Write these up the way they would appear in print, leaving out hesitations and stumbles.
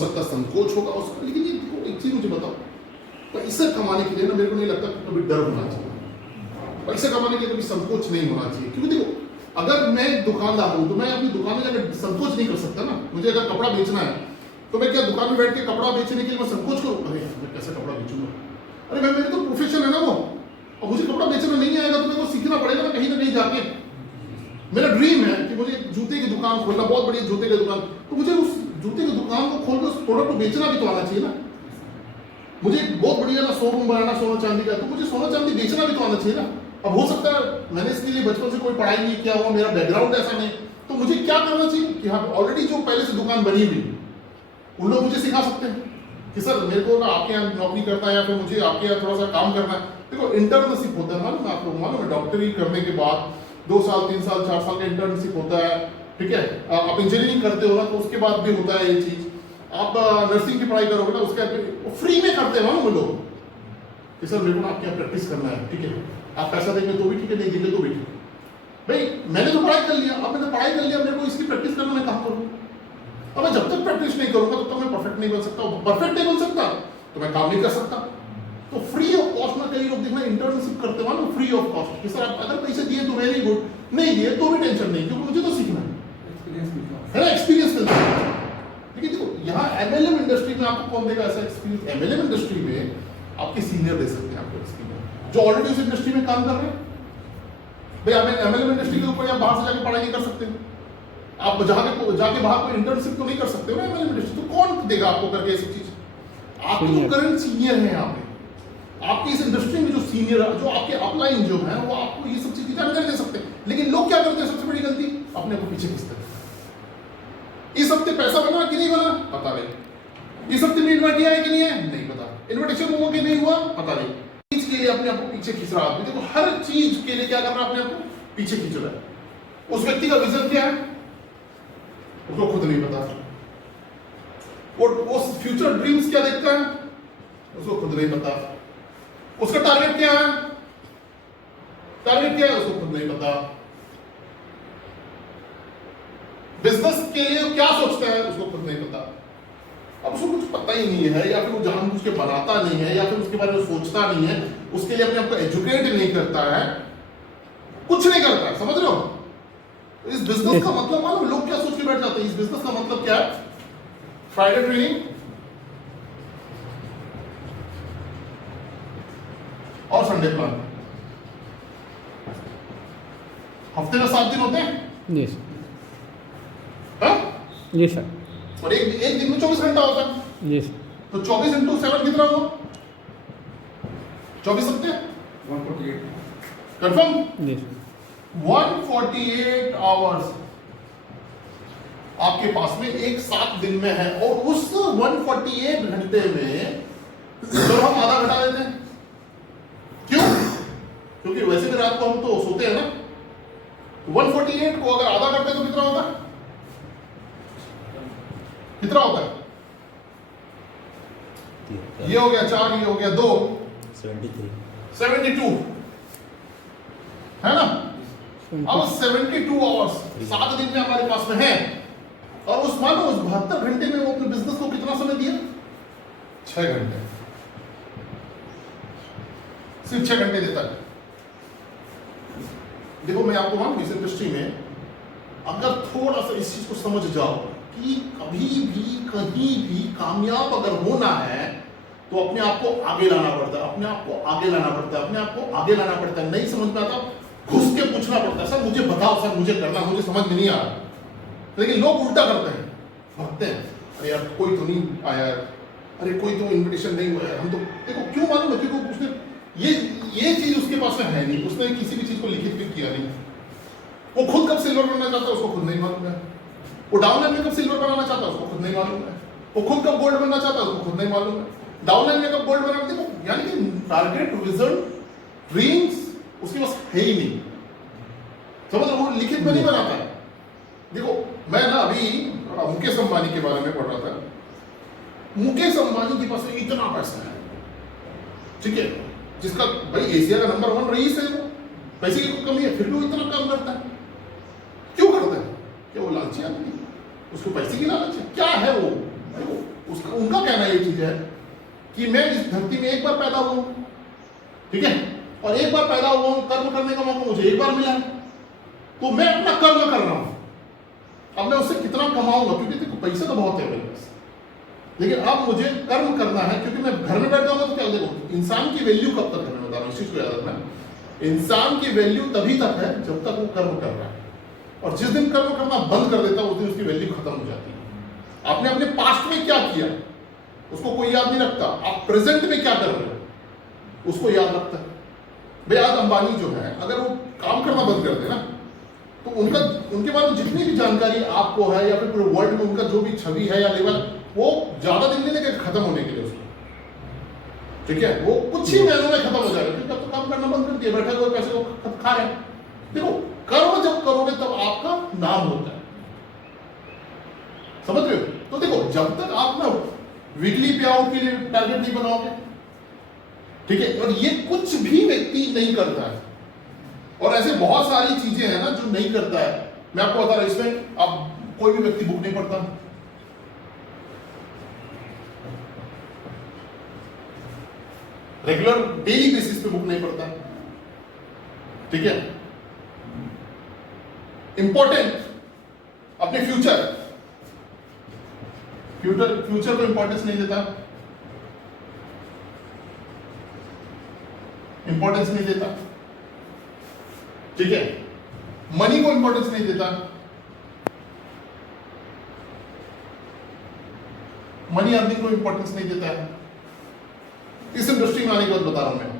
सकता संकोच होगा उसका, लेकिन ये एक चीज मुझे बताओ, पैसे कमाने के लिए ना मेरे को नहीं लगता कभी डर होना चाहिए। पैसे कमाने के लिए कभी संकोच नहीं होना चाहिए, क्योंकि देखो अगर मैं दुकानदार हूं तो मैं अपनी दुकान में जाकर संकोच नहीं कर सकता ना। मुझे अगर कपड़ा बेचना है तो मैं क्या दुकान में बैठ के कपड़ा बेचने के लिए मैं संकोच करूं? अरे मैं कैसे कपड़ा बेचूंगा? अरे भाई मेरी तो प्रोफेशन है ना वो, और मुझे कपड़ा बेचना नहीं आएगा तो मेरे को सीखना पड़ेगा ना कहीं ना कहीं जाके। मेरा ड्रीम है कि मुझे जूते की दुकान खोलना, बहुत बढ़िया जूते की दुकान, तो मुझे उस जूते की दुकान को खोल कर उस प्रोडक्ट को बेचना भी तो आना चाहिए ना। मुझे बहुत बढ़िया ना शोरूम बनाना सोना चांदी का, तो मुझे सोना चांदी बेचना भी तो आना चाहिए ना। अब हो सकता है मैंने इसके लिए बचपन से कोई पढ़ाई नहीं किया हो, मेरा बैकग्राउंड ऐसा नहीं, तो मुझे क्या करना चाहिए कि हाँ ऑलरेडी जो पहले से दुकान बनी हुई उन लोग मुझे सिखा सकते हैं कि सर मेरे को ना आपके यहाँ नौकरी करना है या फिर मुझे आपके यहाँ थोड़ा सा काम करना है। देखो इंटर्नशिप होता है, मालूम है आप लोग, मालूम है डॉक्टरी करने के बाद 2 साल 3 साल 4 साल का इंटर्नशिप होता है, ठीक है। आप इंजीनियरिंग करते हो ना तो उसके बाद भी होता है ये चीज। आप नर्सिंग की पढ़ाई करोगे ना उसके फ्री में करते हैं मालूम लोग कि सर मेरे को आपके यहाँ प्रैक्टिस करना है, ठीक है, आप पैसा देंगे तो भी ठीक है, नहीं देंगे तो भी ठीक है। भाई मैंने तो पढ़ाई कर लिया, अब मैंने पढ़ाई कर लिया, मेरे को इसकी प्रैक्टिस करना मैं कहाँ करूँ? अब मैं जब तक प्रैक्टिस नहीं करूंगा तब तक मैं परफेक्ट नहीं बन सकता, परफेक्ट नहीं बन सकता तो मैं काम नहीं कर सकता। तो फ्री ऑफ कॉस्ट में कई लोग देखना इंटर्नशिप करते हो ना, फ्री ऑफ कॉस्ट कि सर आप अगर पैसे दिए तो वेरी गुड, नहीं दिए तो भी टेंशन नहीं, क्योंकि मुझे तो सीखना है ना, एक्सपीरियंस मिलता है। लेकिन देखो यहाँ एमएलएम इंडस्ट्री में आपको कौन देगा ऐसा एक्सपीरियंस? एमएलएम इंडस्ट्री में आपके सीनियर दे सकते हैं आपको एक्सपीरियंस, जो ऑलरेडी उस इंडस्ट्री में काम कर रहे हैं। भाई हमें एमएलएम इंडस्ट्री के ऊपर आप बाहर से जाके पढ़ाई नहीं कर सकते, आप जाके बाहर कोई इंटर्नशिप तो नहीं कर सकते हो ना एमएलएम इंडस्ट्री, तो कौन देगा आपको करके ऐसी चीज? आपके जो करंट सीनियर हैं यहाँ पे, आपकी इस इंडस्ट्री में जो सीनियर जो आपके अपलाइन जो है वो आपको ये सब चीजें जानकारी दे सकते हैं। लेकिन लोग क्या करते हैं, सबसे बड़ी गलती अपने को पीछे खींचते हैं। इस हफ्ते पैसा बना कि नहीं बना पता नहीं, इस हफ्ते में इन्वाइट किया है कि नहीं है नहीं पता, इन्विटेशन हुआ कि नहीं हुआ पता नहीं। चीज के लिए अपने आप को पीछे खींच रहा है। देखो हर चीज के लिए क्या कर रहा है, अपने आप को पीछे खींच रहा है। उस व्यक्ति का विजन क्या है उसको खुद नहीं पता, और उस फ्यूचर ड्रीम्स क्या देखता है उसको खुद नहीं पता, उसका टारगेट क्या है, उसको खुद नहीं पता, बिजनेस के लिए क्या सोचता है उसको खुद नहीं पता। अब उसको कुछ पता ही नहीं है, या फिर वो जानबूझ के बनाता नहीं है, या फिर उसके बारे में सोचता नहीं है, उसके लिए अपने आप को एजुकेट नहीं करता है, कुछ नहीं करता है, समझ रहे हो? इस बिजनेस का मतलब मालूम लोग क्या सोच के बैठ जाते हैं, इस बिजनेस का मतलब क्या है? फ्राइडे ट्रेनिंग और संडे प्लान। हफ्ते में 7 दिन होते हैं। यस हाँ? Yes sir. और एक दिन में 24 घंटा होता है। यस तो 24 इंटू 7 कितना हुआ? 24 हफ्ते 148 कंफर्म? यस 148 आवर्स आपके पास में एक 7 दिन में है, और उस 148 घंटे में तो हम आधा घटा देते हैं। क्यों? क्योंकि वैसे भी रात को हम तो सोते हैं ना। 148 को अगर आधा करते तो कितना होता है? कितना होता है? ये हो गया 4, ये हो गया 2, 72 है ना। अब 72 आवर्स 7 दिन में हमारे पास में है, और उस मानो उस 72 घंटे में वो अपने बिजनेस को कितना समय दिया? 6 घंटे, सिर्फ 6 घंटे देता है। देखो मैं आपको मानूं इस इंडस्ट्री में अगर थोड़ा सा इस चीज को समझ जाओ कि कभी भी कहीं भी कामयाब अगर होना है तो अपने आप को आगे लाना पड़ता है, अपने आप को आगे लाना पड़ता है, अपने आप को आगे लाना पड़ता है। नहीं समझ में आता घुस के पूछना पड़ता है, सर मुझे बताओ, सर मुझे करना, मुझे समझ में नहीं आ रहा। लेकिन लोग उल्टा करते हैं, भागते हैं, अरे यार कोई तो नहीं आया, अरे कोई तो इन्विटेशन नहीं हुआ है, हम तो देखो क्यों मालूम है, क्योंकि उसने ये चीज उसके पास में है नहीं, उसने किसी भी चीज को लिखित भी किया नहीं। वो खुद कब सिल्वर बनना चाहता है उसको खुद नहीं मालूम है, वो डाउनलाइन में कब सिल्वर बनाना चाहता है उसको खुद नहीं मालूम है, वो खुद कब गोल्ड बनना चाहता है उसको खुद नहीं मालूम है, डाउनलाइन में कब गोल्ड बनाना। देखो यानी कि टारगेट, विजन, ड्रीम्स उसके पास है ही नहीं, समझ रहे? वो लिखित में नहीं बनाता है। देखो मैं ना अभी मुकेश अंबानी के बारे में पढ़ रहा था। मुकेश अंबानी के पास में इतना पैसा है, ठीक है, जिसका भाई एशिया का नंबर 1 रईस है, वो पैसे की कमी है फिर भी वो इतना काम करता है। क्यों करता है? क्या वो लालची आदमी? उसको पैसे की लालच है? क्या है वो? तो उनका कहना ये चीज है कि मैं इस धरती में एक बार पैदा हुआ हूं, ठीक है, और एक बार पैदा हुआ हूं, कर्म करने का मौका मुझे एक बार मिला है, तो मैं अपना कर्म कर रहा हूं। अब मैं उससे कितना कमाऊंगा, क्योंकि देखो पैसा तो बहुत है मेरे पास, लेकिन अब मुझे कर्म करना है, क्योंकि मैं घर में बैठ जाऊंगा तो क्या, देखो इंसान की वैल्यू कब तक है, मैं बता रहा हूं, इस चीज को याद रखना, इंसान की वैल्यू तभी तक है जब तक वो कर्म कर रहा है, और जिस दिन कर्म करना बंद कर देता है उस दिन उसकी वैल्यू खत्म हो जाती है। आपने अपने पास्ट में क्या किया उसको कोई याद नहीं रखता, आप प्रेजेंट में क्या कर रहे हो उसको याद रखता है। भाई आज अंबानी जो है, अगर वो काम करना बंद कर दे ना, तो उनके बारे में जितनी भी जानकारी आपको है या फिर पूरे वर्ल्ड में उनका जो भी छवि है या लेवल, वो ज्यादा दिन नहीं लगेगा खत्म होने के लिए उसको, ठीक है, वो कुछ ही महीनों में खत्म हो जाएगा, क्योंकि अब तो काम करना बंद कर दिया, बैठे हुए पैसे को खा रहे हैं। देखो कर्म जब करोगे तब आपका नाम होता है, समझ रहे हो? तो देखो जब तक आप ना वीकली पे आउट के लिए टारगेट नहीं बनाओगे, ठीक है, और ये कुछ भी व्यक्ति नहीं करता है, और ऐसे बहुत सारी चीजें हैं ना जो नहीं करता है। मैं आपको बता रहा हूं, इसमें अब कोई भी व्यक्ति बुक नहीं पढ़ता, रेगुलर डेली बेसिस पे बुक नहीं पढ़ता, ठीक है, इंपॉर्टेंट अपने फ्यूचर को इंपॉर्टेंस नहीं देता, इंपॉर्टेंस नहीं देता, ठीक है, मनी को इंपॉर्टेंस नहीं देता, मनी अर्निंग को इंपॉर्टेंस नहीं देता है। इस इंडस्ट्री में आने के बाद बता रहा हूं मैं,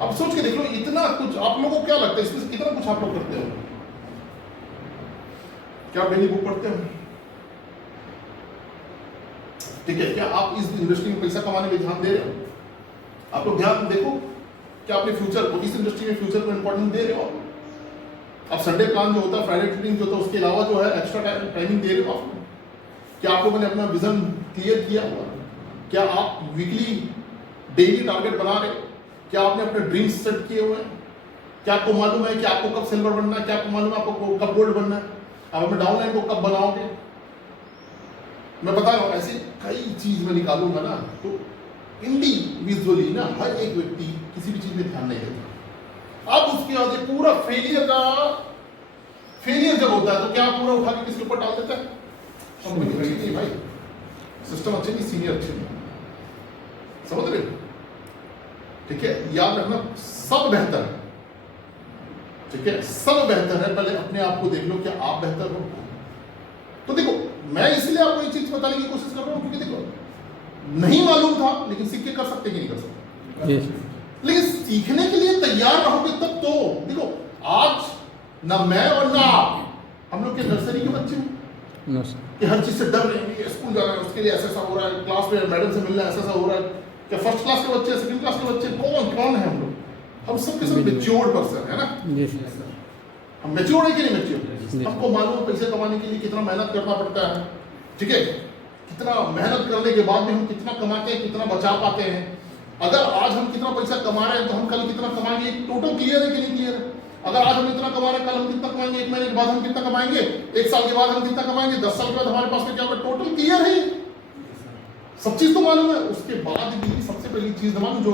आप सोच के देख लो, इतना कुछ आप लोगों को क्या लगता है इसमें, कितना कुछ आप लोग करते हो? क्या आप डेली बुक पढ़ते हो? ठीक है, क्या आप इस इंडस्ट्री में पैसा कमाने में ध्यान दे रहे हो? आप लोग ध्यान देखो, क्या अपने फ्यूचर को, इस इंडस्ट्री में फ्यूचर को इंपॉर्टेंस दे रहे हो? आप संडे प्लान जो होता है, फ्राइडे ट्रेनिंग जो होता है, उसके अलावा जो है एक्स्ट्रा टाइमिंग दे रहे हो आप? क्या आप लोगों ने अपना विजन क्लियर किया हुआ? क्या आप वीकली डेली टारगेट बना रहे हो? क्या आपने अपने ड्रीम्स सेट किए हुए हैं? क्या आपको मालूम है कि आपको कब सिल्वर बनना है? क्या आपको मालूम है आपको कब गोल्ड बनना है? आप अपने डाउनलाइन को कब बनाओगे? मैं बता रहा हूं, ऐसे कई चीज में निकालूंगा ना, तो इंडिविजुअली ना हर एक व्यक्ति किसी भी चीज में ध्यान नहीं देता। अब उसके आगे पूरा फेलियर जब होता है तो क्या पूरा उठा के किसी ऊपर डाल देता है? कंपनी अच्छी नहीं भाई, सिस्टम अच्छे नहीं, सीनियर अच्छे नहीं, समझ रहे? ठीक है, याद रखना, सब बेहतर है, ठीक है, सब बेहतर है, पहले अपने आप को देख लो क्या आप बेहतर हो। तो देखो मैं इसलिए आपको ये चीज बताने की कोशिश कर रहा हूं, क्योंकि देखो नहीं मालूम था, लेकिन सीख के कर सकते कि नहीं कर सकते? yes. लेकिन सीखने के लिए तैयार रहोगे तब तो। देखो आज ना मैं और ना आप, हम लोग के नर्सरी के बच्चे हैं कि हर चीज से डर रहे हैं, स्कूल जाना है उसके लिए ऐसा हो रहा है, क्लास में मैडम से मिलना है ऐसा हो रहा है, क्या फर्स्ट क्लास के बच्चे, सेकंड क्लास के बच्चे, कौन है हम लोग? हम सब के सब मैच्योर्ड पर्सन है ना, हम मैच्योर्ड है कि नहीं मैच्योर्ड? हमको मालूम है पैसे कमाने के लिए कितना मेहनत करना पड़ता है, ठीक है, कितना मेहनत करने के बाद भी हम कितना कमाते हैं, कितना बचा पाते हैं। अगर आज हम कितना पैसा कमा रहे हैं तो हम कल कितना कमाएंगे, टोटल क्लियर है कि नहीं क्लियर है? अगर आज हम इतना कमा रहे हैं, कल हम कितना कमाएंगे, एक महीने के बाद हम कितना कमाएंगे, एक साल के बाद हम कितना कमाएंगे, 10 साल के बाद हमारे पास में क्या होगा, टोटल क्लियर है, सब चीज तो मालूम है। उसके बाद भी सबसे पहली चीज मालूम जो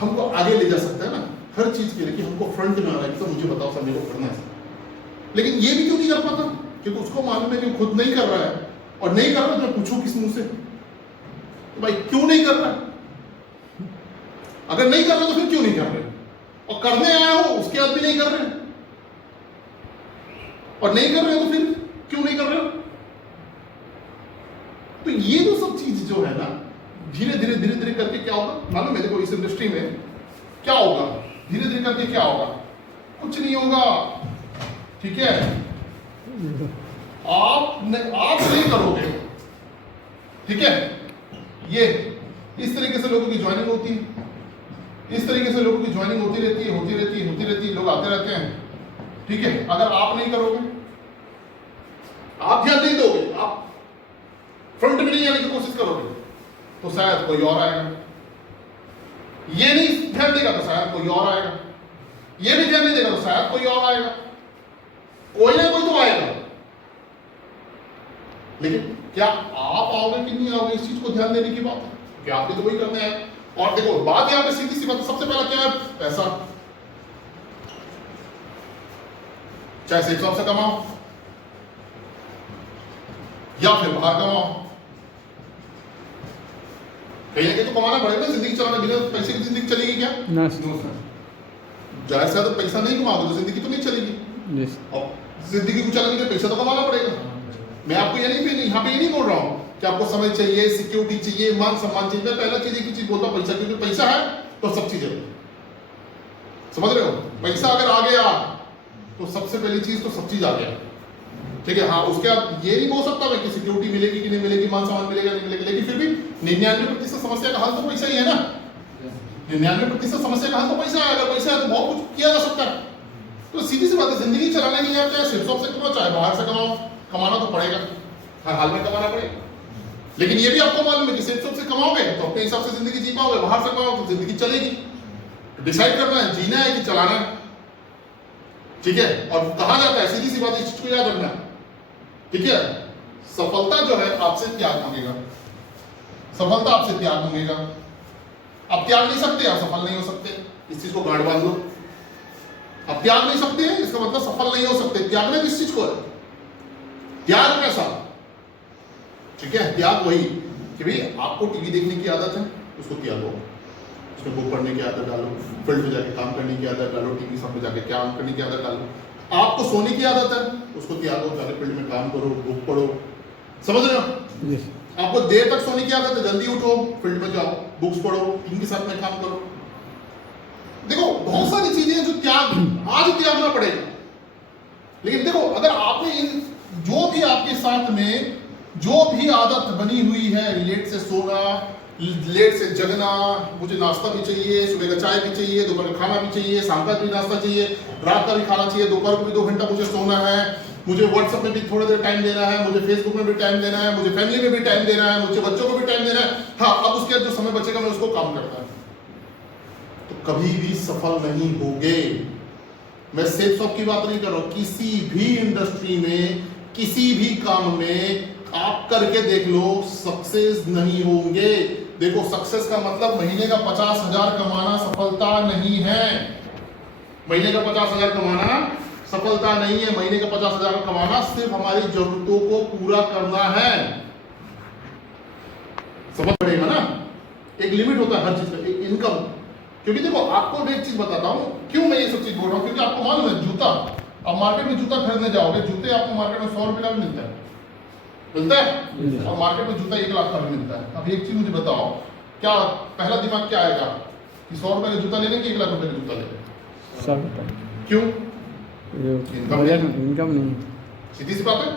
हमको आगे ले जा सकता है ना हर चीज के लिए, कि हमको फ्रंट में आना है, तो मुझे बताओ सर मेरे को करना है, लेकिन ये भी क्यों नहीं कर पाता? क्योंकि उसको मालूम है कि खुद नहीं कर रहा है, और नहीं कर रहा तो मैं पूछूं किस मुंह से, तो भाई क्यों नहीं कर रहा? अगर नहीं कर रहे तो फिर क्यों नहीं कर रहे? और करने आया हो उसके बाद भी नहीं कर रहे, और नहीं कर रहे हो तो फिर क्यों नहीं कर रहे हो? तो ये जो सब चीज जो है ना, धीरे धीरे करके क्या होगा मालूम है? देखो इस इंडस्ट्री में क्या होगा, धीरे धीरे करके क्या होगा, कुछ नहीं होगा, ठीक है, आप नहीं करोगे, ठीक है, ये इस तरीके से लोगों की ज्वाइनिंग होती है, इस तरीके से लोगों की ज्वाइनिंग होती रहती है, लोग आते रहते हैं, ठीक है। अगर आप नहीं करोगे, आप ध्यान नहीं दोगे, आप फ्रंट में नहीं आने की कोशिश करोगे, तो शायद कोई और आएगा, ये नहीं ध्यान देगा तो शायद कोई और आएगा, ये भी ध्यान नहीं देगा तो शायद कोई और आएगा, कोई ना कोई तो आएगा। लेकिन क्या आप आओगे कि नहीं आओगे, इस चीज को ध्यान देने की बात है, क्या आपने तो वही करना है। और देखो बात यहाँ पे सीधी सी बात, सबसे पहला क्या है, पैसा। चाहे सेक्स शॉप से कमाओ या फिर बाहर कमाओ, कहीं ना कहीं तो कमाना पड़ेगा। जिंदगी चलाना बिना पैसे की जिंदगी चलेगी क्या? No sir. ज्यादा से ज्यादा पैसा नहीं कमाओगे तो जिंदगी तो नहीं चलेगी। यस और जिंदगी को चलाने के लिए पैसा तो कमाना पड़ेगा। मैं आपको ये नहीं यहाँ पे ये नहीं बोल रहा हूँ कि आपको समय चाहिए, सिक्योरिटी चाहिए, मान सम्मान चाहिए। मैं पहला चीज एक ही चीज बोलता हूँ, पैसा, क्योंकि पैसा है तो सब चीजें, समझ रहे हो। पैसा अगर आ गया तो सबसे पहली चीज तो सब चीज आ गया, ठीक है। हाँ, उसके बाद ये नहीं बोल सकता मैं कि सिक्योरिटी मिलेगी कि नहीं मिलेगी, मान सम्मान मिलेगा नहीं मिलेगा, लेकिन फिर भी 99% समस्या का हल तो पैसा ही है ना। 99% समस्या का हल तो पैसा है। अगर पैसा है तो बहुत कुछ किया जा सकता है। तो सीधी सी बात है, जिंदगी चलाने के लिए आप चाहे सेक्स शॉप से कमाओ चाहे बाहर से कमाओ, कमाना तो पड़ेगा, हर हाल में कमाना पड़ेगा। लेकिन ये भी आपको मालूम है कि सेक्स शॉप से कमाओगे तो अपने हिसाब से जिंदगी जी पाओगे, बाहर से कमाओ तो जिंदगी चलेगी। डिसाइड करना है जीना है कि चलाना है, ठीक है। और कहा जाता है, सीधी सी बात, इस चीज को याद रखना, ठीक है। सफलता जो है आपसे त्याग मांगेगा, सफलता आपसे त्याग मांगेगा। आप त्याग नहीं सकते, आप सफल नहीं हो सकते, इस चीज को गांठ बांध लो। आप त्याग नहीं सकते हैं इसका मतलब सफल नहीं हो सकते। त्यागना किस चीज को है, त्याग कैसा, ठीक है। त्याग वही कि भाई आपको टीवी देखने की आदत है, उसको त्यागो, उसमें बुक पढ़ने की आदत डालो, फील्ड में जाके काम करने की आदत डालो, टीवी सामने जाके काम करने की आदत डालो। आपको सोने की आदत है, उसको त्यागो, जाके फील्ड में काम करो, बुक पढ़ो, समझ रहे हो। यस आपको देर तक सोने की आदत है, जल्दी उठो, फील्ड में जाओ, बुक्स पढ़ो, टीम के साथ में काम करो। देखो बहुत सारी चीजें जो त्याग आज त्यागना पड़ेगा। लेकिन देखो अगर आपने इन जो भी आपके साथ में जो भी आदत बनी हुई है, लेट से सोना, लेट से जगना, मुझे नाश्ता भी चाहिए, सुबह का चाय भी चाहिए, दोपहर का खाना भी चाहिए, शाम का भी नाश्ता चाहिए, रात का भी खाना चाहिए, दोपहर को भी 2 घंटा मुझे सोना है, मुझे व्हाट्सएप में भी थोड़ी देर टाइम देना है, मुझे फेसबुक में भी टाइम देना है, मुझे फैमिली में भी टाइम देना है, मुझे बच्चों को भी टाइम देना है। हाँ, अब उसके बाद जो समय बचेगा मैं उसको काम करता हूँ, तो कभी भी सफल नहीं होगे। मैं सेल्स शॉप की बात नहीं कर रहा हूं, किसी भी इंडस्ट्री में, किसी भी काम में आप करके देख लो, सक्सेस नहीं होंगे। देखो सक्सेस का मतलब महीने का 50,000 कमाना सफलता नहीं है। महीने का 50,000 कमाना सफलता नहीं है। महीने का 50,000 कमाना सिर्फ हमारी जरूरतों को पूरा करना है। समझ पड़ेगा ना, एक लिमिट होता है हर चीज का, एक इनकम। क्योंकि देखो आपको मैं एक चीज बताता हूं, क्यों मैं ये सब चीज बोल रहा हूं, क्योंकि आपको मालूम है जूता, अब मार्केट में जूता खरीदने जाओगे, जूते आपको मार्केट में 100 रुपए का भी मिलता है, और मार्केट में जूता 1 लाख का भी मिलता है। अब एक चीज मुझे बताओ, क्या पहला दिमाग क्या आएगा कि 100 रुपए का जूता लेने की 1 लाख रुपए का जूता लेने? 100 रुपए। क्यों? इनकम नहीं, सीधी सी बात है,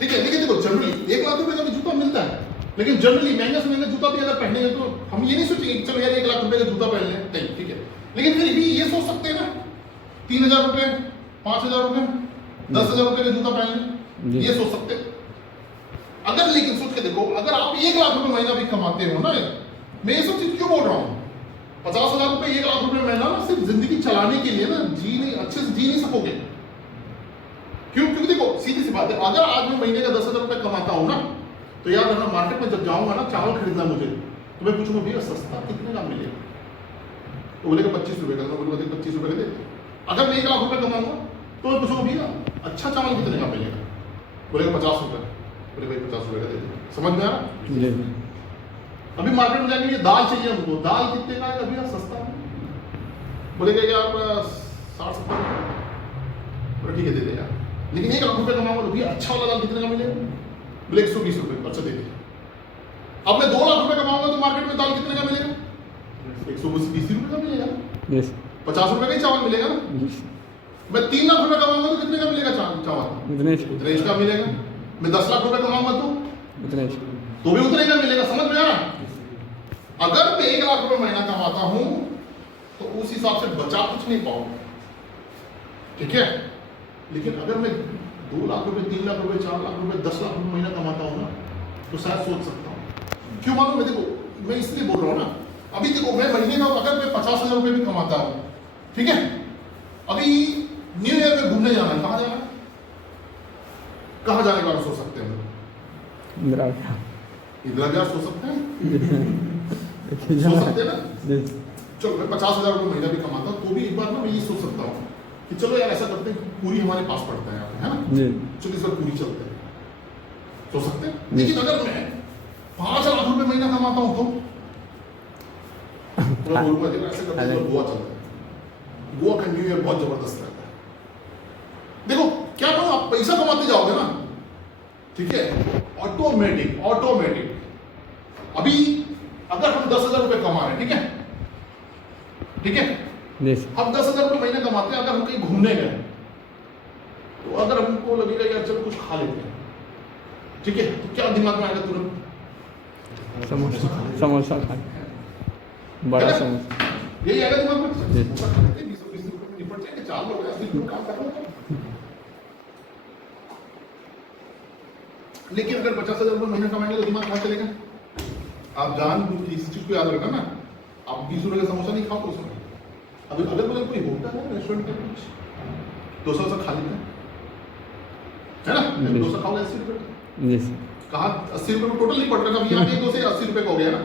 ठीक है। लेकिन देखो जनरली 1 लाख रुपए का भी जूता मिलता है, लेकिन जनरली महंगा से महंगा जूता भी अगर पहनेंगे तो हम ये नहीं सोचेंगे चलो यार 1 लाख रुपए का जूता पहन लें, नहीं, ठीक है। लेकिन फिर भी ये सोच सकते हैं ना, 3,000 रुपए, 5,000 रुपए, 10,000 रुपए का जूता पहन लें, ये सोच सकते हैं। अगर लेकिन सोच के देखो, अगर आप 1 लाख रुपए महीना भी कमाते हो ना, मैं ये सब चीज क्यों बोल रहा हूँ, 50,000 रुपए 1 लाख रुपए महीना ना सिर्फ जिंदगी चलाने के लिए ना, जी नहीं, अच्छे से जी नहीं सकोगे। क्यों? क्योंकि देखो सीधी सी बात है, अगर आज मैं महीने का 10,000 रुपए कमाता हूँ ना, तो यार मैं मार्केट में जब जाऊंगा ना, चावल खरीदना मुझे, तो मैं पूछूंगा भैया सस्ता कितने का मिलेगा, तो बोलेगा 25 रुपए का, तो मैं बोलूँगा 25 रुपए का दे। अगर मैं 1 लाख रुपए कमाऊंगा तो मैं पूछूंगा भैया अच्छा चावल कितने का मिलेगा, बोलेगा 50 रुपए, बोले भाई 50 रुपए का दे दे। समझ में आ रहा? अभी मार्केट में जाएंगे, ये दाल चाहिए हमको, दाल कितने का है भैया, सस्ता है, बोलेगा यार 60-70 रुपये, ठीक है दे दे यार। लेकिन 1 लाख रुपए कमाऊंगा तो भैया अच्छा वाला दाल कितने का मिलेगा, बोले 120 रुपए, अच्छा दे दे। अब मैं 2 लाख रुपए कमाऊंगा तो मार्केट में दाल कितने का मिलेगा, 120 रुपए का मिलेगा, 50 रुपए का ही चावल मिलेगा ना। मैं 3 लाख रुपए कमाऊंगा तो कितने का मिलेगा चावल, उतने का मिलेगा। मैं 10 लाख रुपए कमाऊंगा तो भी उतने का मिलेगा। समझ में आ रहा? अगर मैं 1 लाख रुपए महीना कमाता हूं तो उस हिसाब से बचा कुछ नहीं पाऊंगा, ठीक है। लेकिन अगर मैं 2 लाख रुपए, 3 लाख रुपए, 4 लाख रुपए, 10 लाख रुपए महीना कमाता हूँ ना, तो शायद सोच सकता हूँ। क्यों मालूम है? देखो मैं इसलिए बोल रहा हूँ ना, अभी देखो मैं महीने का अगर मैं 50,000 रुपए भी कमाता हूँ, ठीक है, अभी न्यू ईयर में घूमने जाना है, कहाँ जाना है, कहाँ जाने का सोच सकते हैं, इंदिरा क्या इंदिरा ब्याज सो सकते हैं, देखिए सो जरा। सकते हैं ना। जी चलो मैं 50,000 रुपये महीना भी कमाता हूँ तो भी एक बार ना मैं ये सोच सकता हूँ कि चलो यार ऐसा करते हैं कि पूरी हमारे पास पड़ता है यहाँ पे, है ना, जी चलो इस बार पूरी चलते हैं, सो सकते हैं। जी। लेकिन अगर मैं 5 लाख रुपए महीना कमाता हूँ तो मैं बोलूँगा देखो ऐसे करते हैं, गोवा चलते हैं, गोवा का न्यू ईयर बहुत जबरदस्त रहता है। देखो क्या कहूँ, आप पैसा कमाते जाओगे ना, ठीक है, ऑटोमेटिक अभी अगर हम 10,000 रुपये कमा रहे हैं, ठीक है, जी हम 10,000 रुपये महीने कमाते हैं, अगर हम कहीं घूमने गए तो अगर हमको लगेगा यार चलो कुछ खा लेते हैं, ठीक है, तो क्या दिमाग में आएगा तुरंत? समोसा खा बड़ा है ना? समोसा। यही आएगा दिमाग में, जी। समोसा खा लेते हैं, 20 रुपये में निपट जाएंगे, 4 लोग हैं, 20 लोग काम कर रहे हैं। लेकिन अगर 50,000 रुपये महीना कमाएंगे तो दिमाग कहाँ चलेगा? आप जान बुझ के इस चीज को याद रखना ना, आप 20 रुपये का समोसा नहीं खाओ उसमें। अभी अगर बगल कोई होटल है, रेस्टोरेंट है, कुछ डोसा वोसा खा लेते हैं, है ना, डोसा खाओगे 80 रुपये, जी कहा 80 रुपये में टोटल नहीं पड़ रहा, अभी यहाँ पे 2 से 80 रुपये का हो गया ना।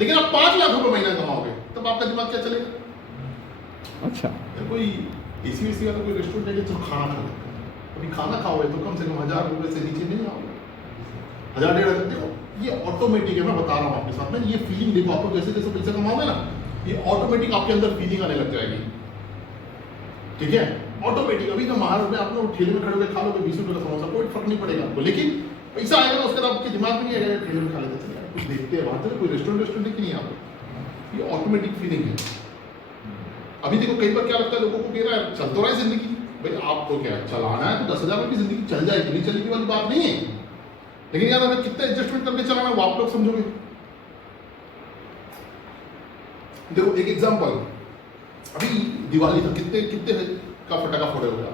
लेकिन आप 5 लाख रुपये महीना कमाओगे तब आपका दिमाग क्या चलेगा? अच्छा कोई एसी वाला कोई रेस्टोरेंट है, चलो खाना खा लेते हैं, अभी खाना खाओगे तो कम से कम 1,000 रुपये से नीचे नहीं आओगे, 1,000 1,500। देखो ये ऑटोमेटिक है, मैं बता रहा हूँ आपके साथ में, ये फीलिंग देखो, आपको जैसे जैसे पैसा कमाओगे ना, ये ऑटोमेटिक आपके अंदर फीलिंग आने लग जाएगी, ठीक है, ऑटोमेटिक। अभी तो महाराष्ट्र में आप लोग ठेले में खड़े होकर खा लोगे 20 रुपये का समोसा, कोई फर्क नहीं पड़ेगा आपको, लेकिन पैसा आएगा ना उसके बाद आपके दिमाग में नहीं आएगा ठेले में खा लेते चलिए कुछ देखते हैं वहां से, कोई रेस्टोरेंट की नहीं आपको, ये ऑटोमेटिक फीलिंग है। अभी देखो कई बार क्या लगता है लोगों को, कह रहा है चल तो रहा है जिंदगी, भाई आपको क्या चलाना है तो 10,000 में भी जिंदगी चल जाएगी, नहीं चलेगी वाली बात नहीं है, लेकिन यार हमें कितना एडजस्टमेंट करके चलाना है वो आप लोग समझोगे। देखो एक एग्जांपल, अभी दिवाली था, कितने का फटाका फोड़े हो गया,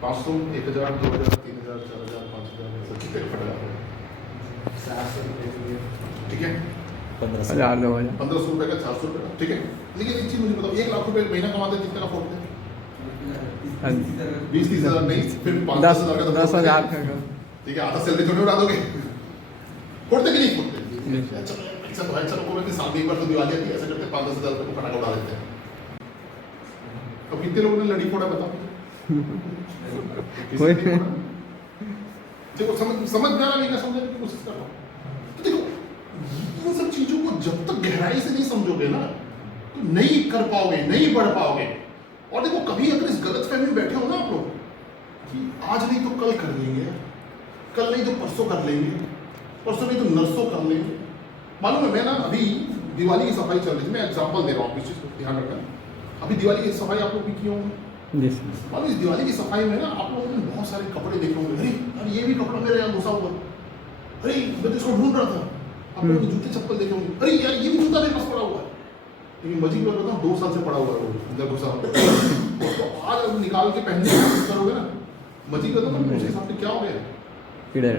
500, 1,000, 2,000, 3,000, 4,000, 5,000, ऐसे कितने का फटाका फोड़े, ठीक है, 1,000 2,000 1500 रुपए का, 400 रुपए का, ठीक है। लेकिन एक चीज मुझे बताओ, 1 लाख रुपए महीना कमाते कितने का फोड़ते हैं? 20-30 हजार नहीं, फिर 5,000 का 10,000 का, ठीक है, आधा सैलरी थोड़ी उड़ा दोगे, फोड़ते कि नहीं फोड़ते? चलो कोई साल में एक बार तो दिवाली आती है, ऐसा करते 5-10 हजार रुपये को फटाका उड़ा देते हैं। अब कितने लोगों ने लड़ी फोड़ा बताओ? कोई देखो समझ में आ रहा, नहीं ना समझने की कोशिश कर रहा हूँ। तो देखो इन सब चीजों को जब तक गहराई से नहीं समझोगे ना तो नहीं कर पाओगे, नहीं बढ़ पाओगे। और देखो कभी अगर इस गलतफहमी में बैठे हो ना आप लोग कि आज नहीं तो कल कर लेंगे, कल नहीं तो परसों कर लेंगे, परसों नहीं तो नरसों कर लेंगे। मालूम है मैं ना अभी दिवाली की सफाई चल रही थी, मैं एग्जांपल दे रहा हूँ, इस चीज को ध्यान रखना। अभी दिवाली की सफाई आप लोग भी किए होंगे, जी मालूम इस दिवाली की सफाई में ना आप लोगों ने बहुत सारे कपड़े देखे होंगे, अरे यार ये भी कपड़ा मेरे यहाँ घुसा हुआ, अरे मैं तो इसको ढूंढ रहा था। आप लोगों ने जूते चप्पल देखे होंगे, अरे यार ये भी जूता मेरे पास पड़ा हुआ है, लेकिन मजीद बात बताऊँ 2 साल से पड़ा हुआ है वो अंदर घुसा हुआ। तो आज अब निकाल के पहनने की कोशिश करोगे ना, मजीद बताऊँ उस हिसाब से क्या हो गया, कीड़े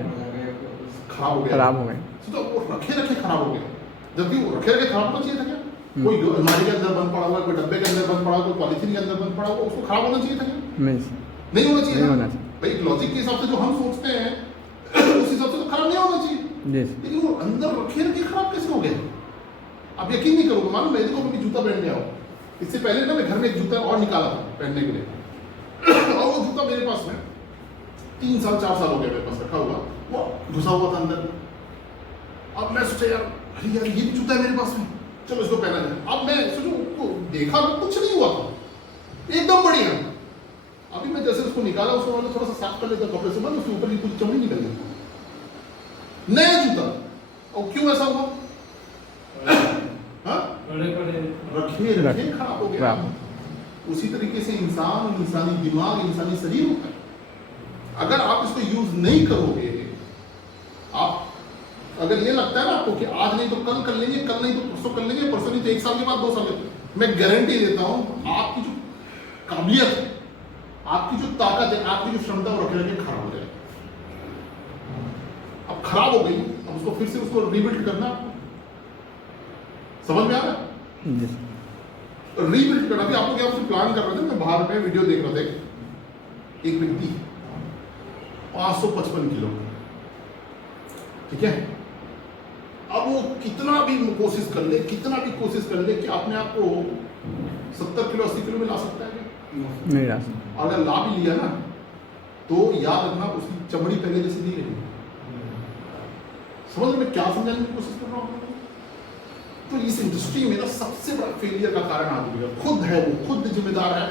खराब हो गए। तो वो रखे खराब हो गए, जबकि वो रखे खराब होना चाहिए था क्या? कोई अलमारी के अंदर बंद पड़ा हुआ, कोई डब्बे के अंदर बंद पड़ा हुआ, कोई पॉलिथीन के अंदर बंद पड़ा हुआ, उसको खराब होना चाहिए था क्या? नहीं होना चाहिए। भाई लॉजिक के हिसाब से जो हम सोचते हैं उस हिसाब से तो खराब नहीं होना चाहिए, लेकिन वो अंदर रखे खराब कैसे हो गया? आप यकीन नहीं करोगे, मालूम मैं देखो कभी जूता पहन गया हूँ, इससे पहले ना मैं घर में एक जूता और निकाला था पहनने के लिए और वो जूता मेरे पास में 3 साल 4 साल हो गया मेरे पास रखा हुआ, वो घुसा हुआ था अंदर। अब मैं सोचा यार अरे यार ये भी जूता है मेरे पास में, चलो इसको पहना जाए। अब मैं सोचो देखा तो कुछ नहीं हुआ था, एकदम बढ़िया। अभी मैं जैसे उसको निकाला, उसको मैंने थोड़ा सा साफ कर लेता कपड़े से, बस उसके ऊपर की पूरी चमड़ी निकल गई, नया जूता। और क्यों ऐसा हुआ? रखे खराब हो गया। उसी तरीके से इंसान, इंसानी दिमाग, इंसानी शरीर होता है। अगर आप इसको यूज नहीं करोगे, आप अगर ये लगता है ना आपको कि आज नहीं तो कल कर लेंगे, कल नहीं तो परसों कर लेंगे, परसों नहीं तो 1 साल के बाद 2 साल के, मैं गारंटी देता हूं आपकी जो काबिलियत है, आपकी जो ताकत है, आपकी जो क्षमता वो रखे रखे खराब हो जाएगी। अब खराब हो गई, अब उसको फिर से उसको रीबिल्ड करना, समझ में आ रहा है? रीबिल्ड करना भी आप लोग यहाँ प्लान कर रहे थे, मैं बाहर में वीडियो देख रहा था, एक व्यक्ति 555 किलो, ठीक है। अब वो कितना भी कोशिश कर ले कि अपने आप को 70 किलो 80 किलो में ला सकता है क्या? नहीं ला सकता। अगर ला भी लिया ना तो याद रखना उसकी चमड़ी पहले जैसी नहीं रहेगी। समझ में क्या समझाने की कोशिश कर रहा हूँ? तो इस इंडस्ट्री में ना सबसे बड़ा फेलियर का कारण आदमी है, खुद है, वो खुद जिम्मेदार है।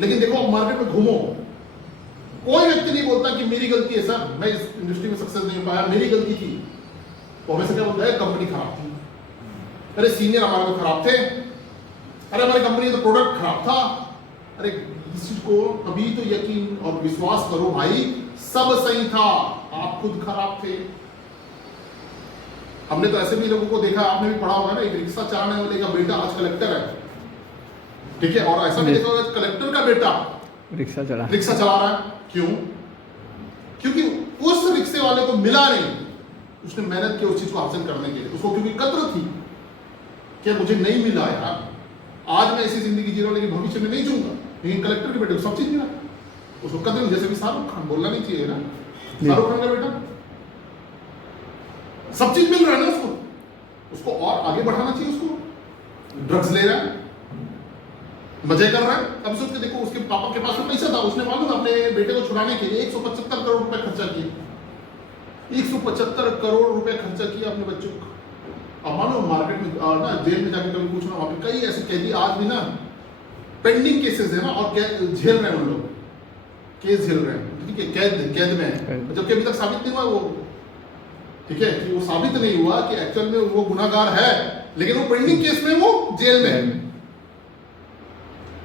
लेकिन देखो आप मार्केट में घूमो, कोई व्यक्ति नहीं बोलता कि मेरी गलती है सर, मैं इस इंडस्ट्री में सक्सेस नहीं पाया, मेरी गलती थी। तो हमेशा क्या बोलता है, कंपनी खराब थी, अरे सीनियर हमारे को खराब थे, अरे हमारी कंपनी का प्रोडक्ट खराब था। अरे इस चीज को कभी तो यकीन और विश्वास करो भाई, सब सही था, आप खुद खराब थे। हमने तो ऐसे भी लोगों को देखा, आपने भी पढ़ा होगा ना, एक रिक्शा चलाने वाले का बेटा आज कलेक्टर है, ठीक है। और ऐसा भी देखा होगा कलेक्टर का बेटा रिक्शा चला रहा है। क्यों? क्योंकि उस रिक्शे वाले को मिला नहीं, उसने मेहनत की उस चीज को हासिल करने के लिए, उसको क्योंकि कद्र थी कि मुझे नहीं मिला यार, आज मैं ऐसी जिंदगी जी रहा हूं लेकिन भविष्य में नहीं जीऊंगा। लेकिन कलेक्टर के बेटे को सब चीज मिला, उसको कद्र, जैसे कि शाहरुख खान, बोलना नहीं चाहिए ना, शाहरुख खान का बेटा सब चीज मिल रहा है ना उसको और आगे बढ़ाना चाहिए। उसको ड्रग्स ले रहा है, मजे कर रहा है। अब सोच के देखो, उसके पापा के पास तो पैसा था, उसने मालूम अपने बेटे को छुड़ाने के लिए 175 करोड़ रुपए खर्चा किए, 175 करोड़ रुपए खर्चा किया अपने बच्चों को। अब मानो मार्केट में ना, जेल में जाकर कभी पूछना, वहां पे कई ऐसे कैदी आज भी ना पेंडिंग केसेस है ना, और झेल रहे हैं, उन लोग केस झेल रहे हैं, ठीक है, कैद में है, जबकि अभी तक साबित नहीं हुआ वो, ठीक है, कि वो साबित नहीं हुआ कि एक्चुअल में वो गुनाहगार है, लेकिन वो पेंडिंग केस में वो जेल में है।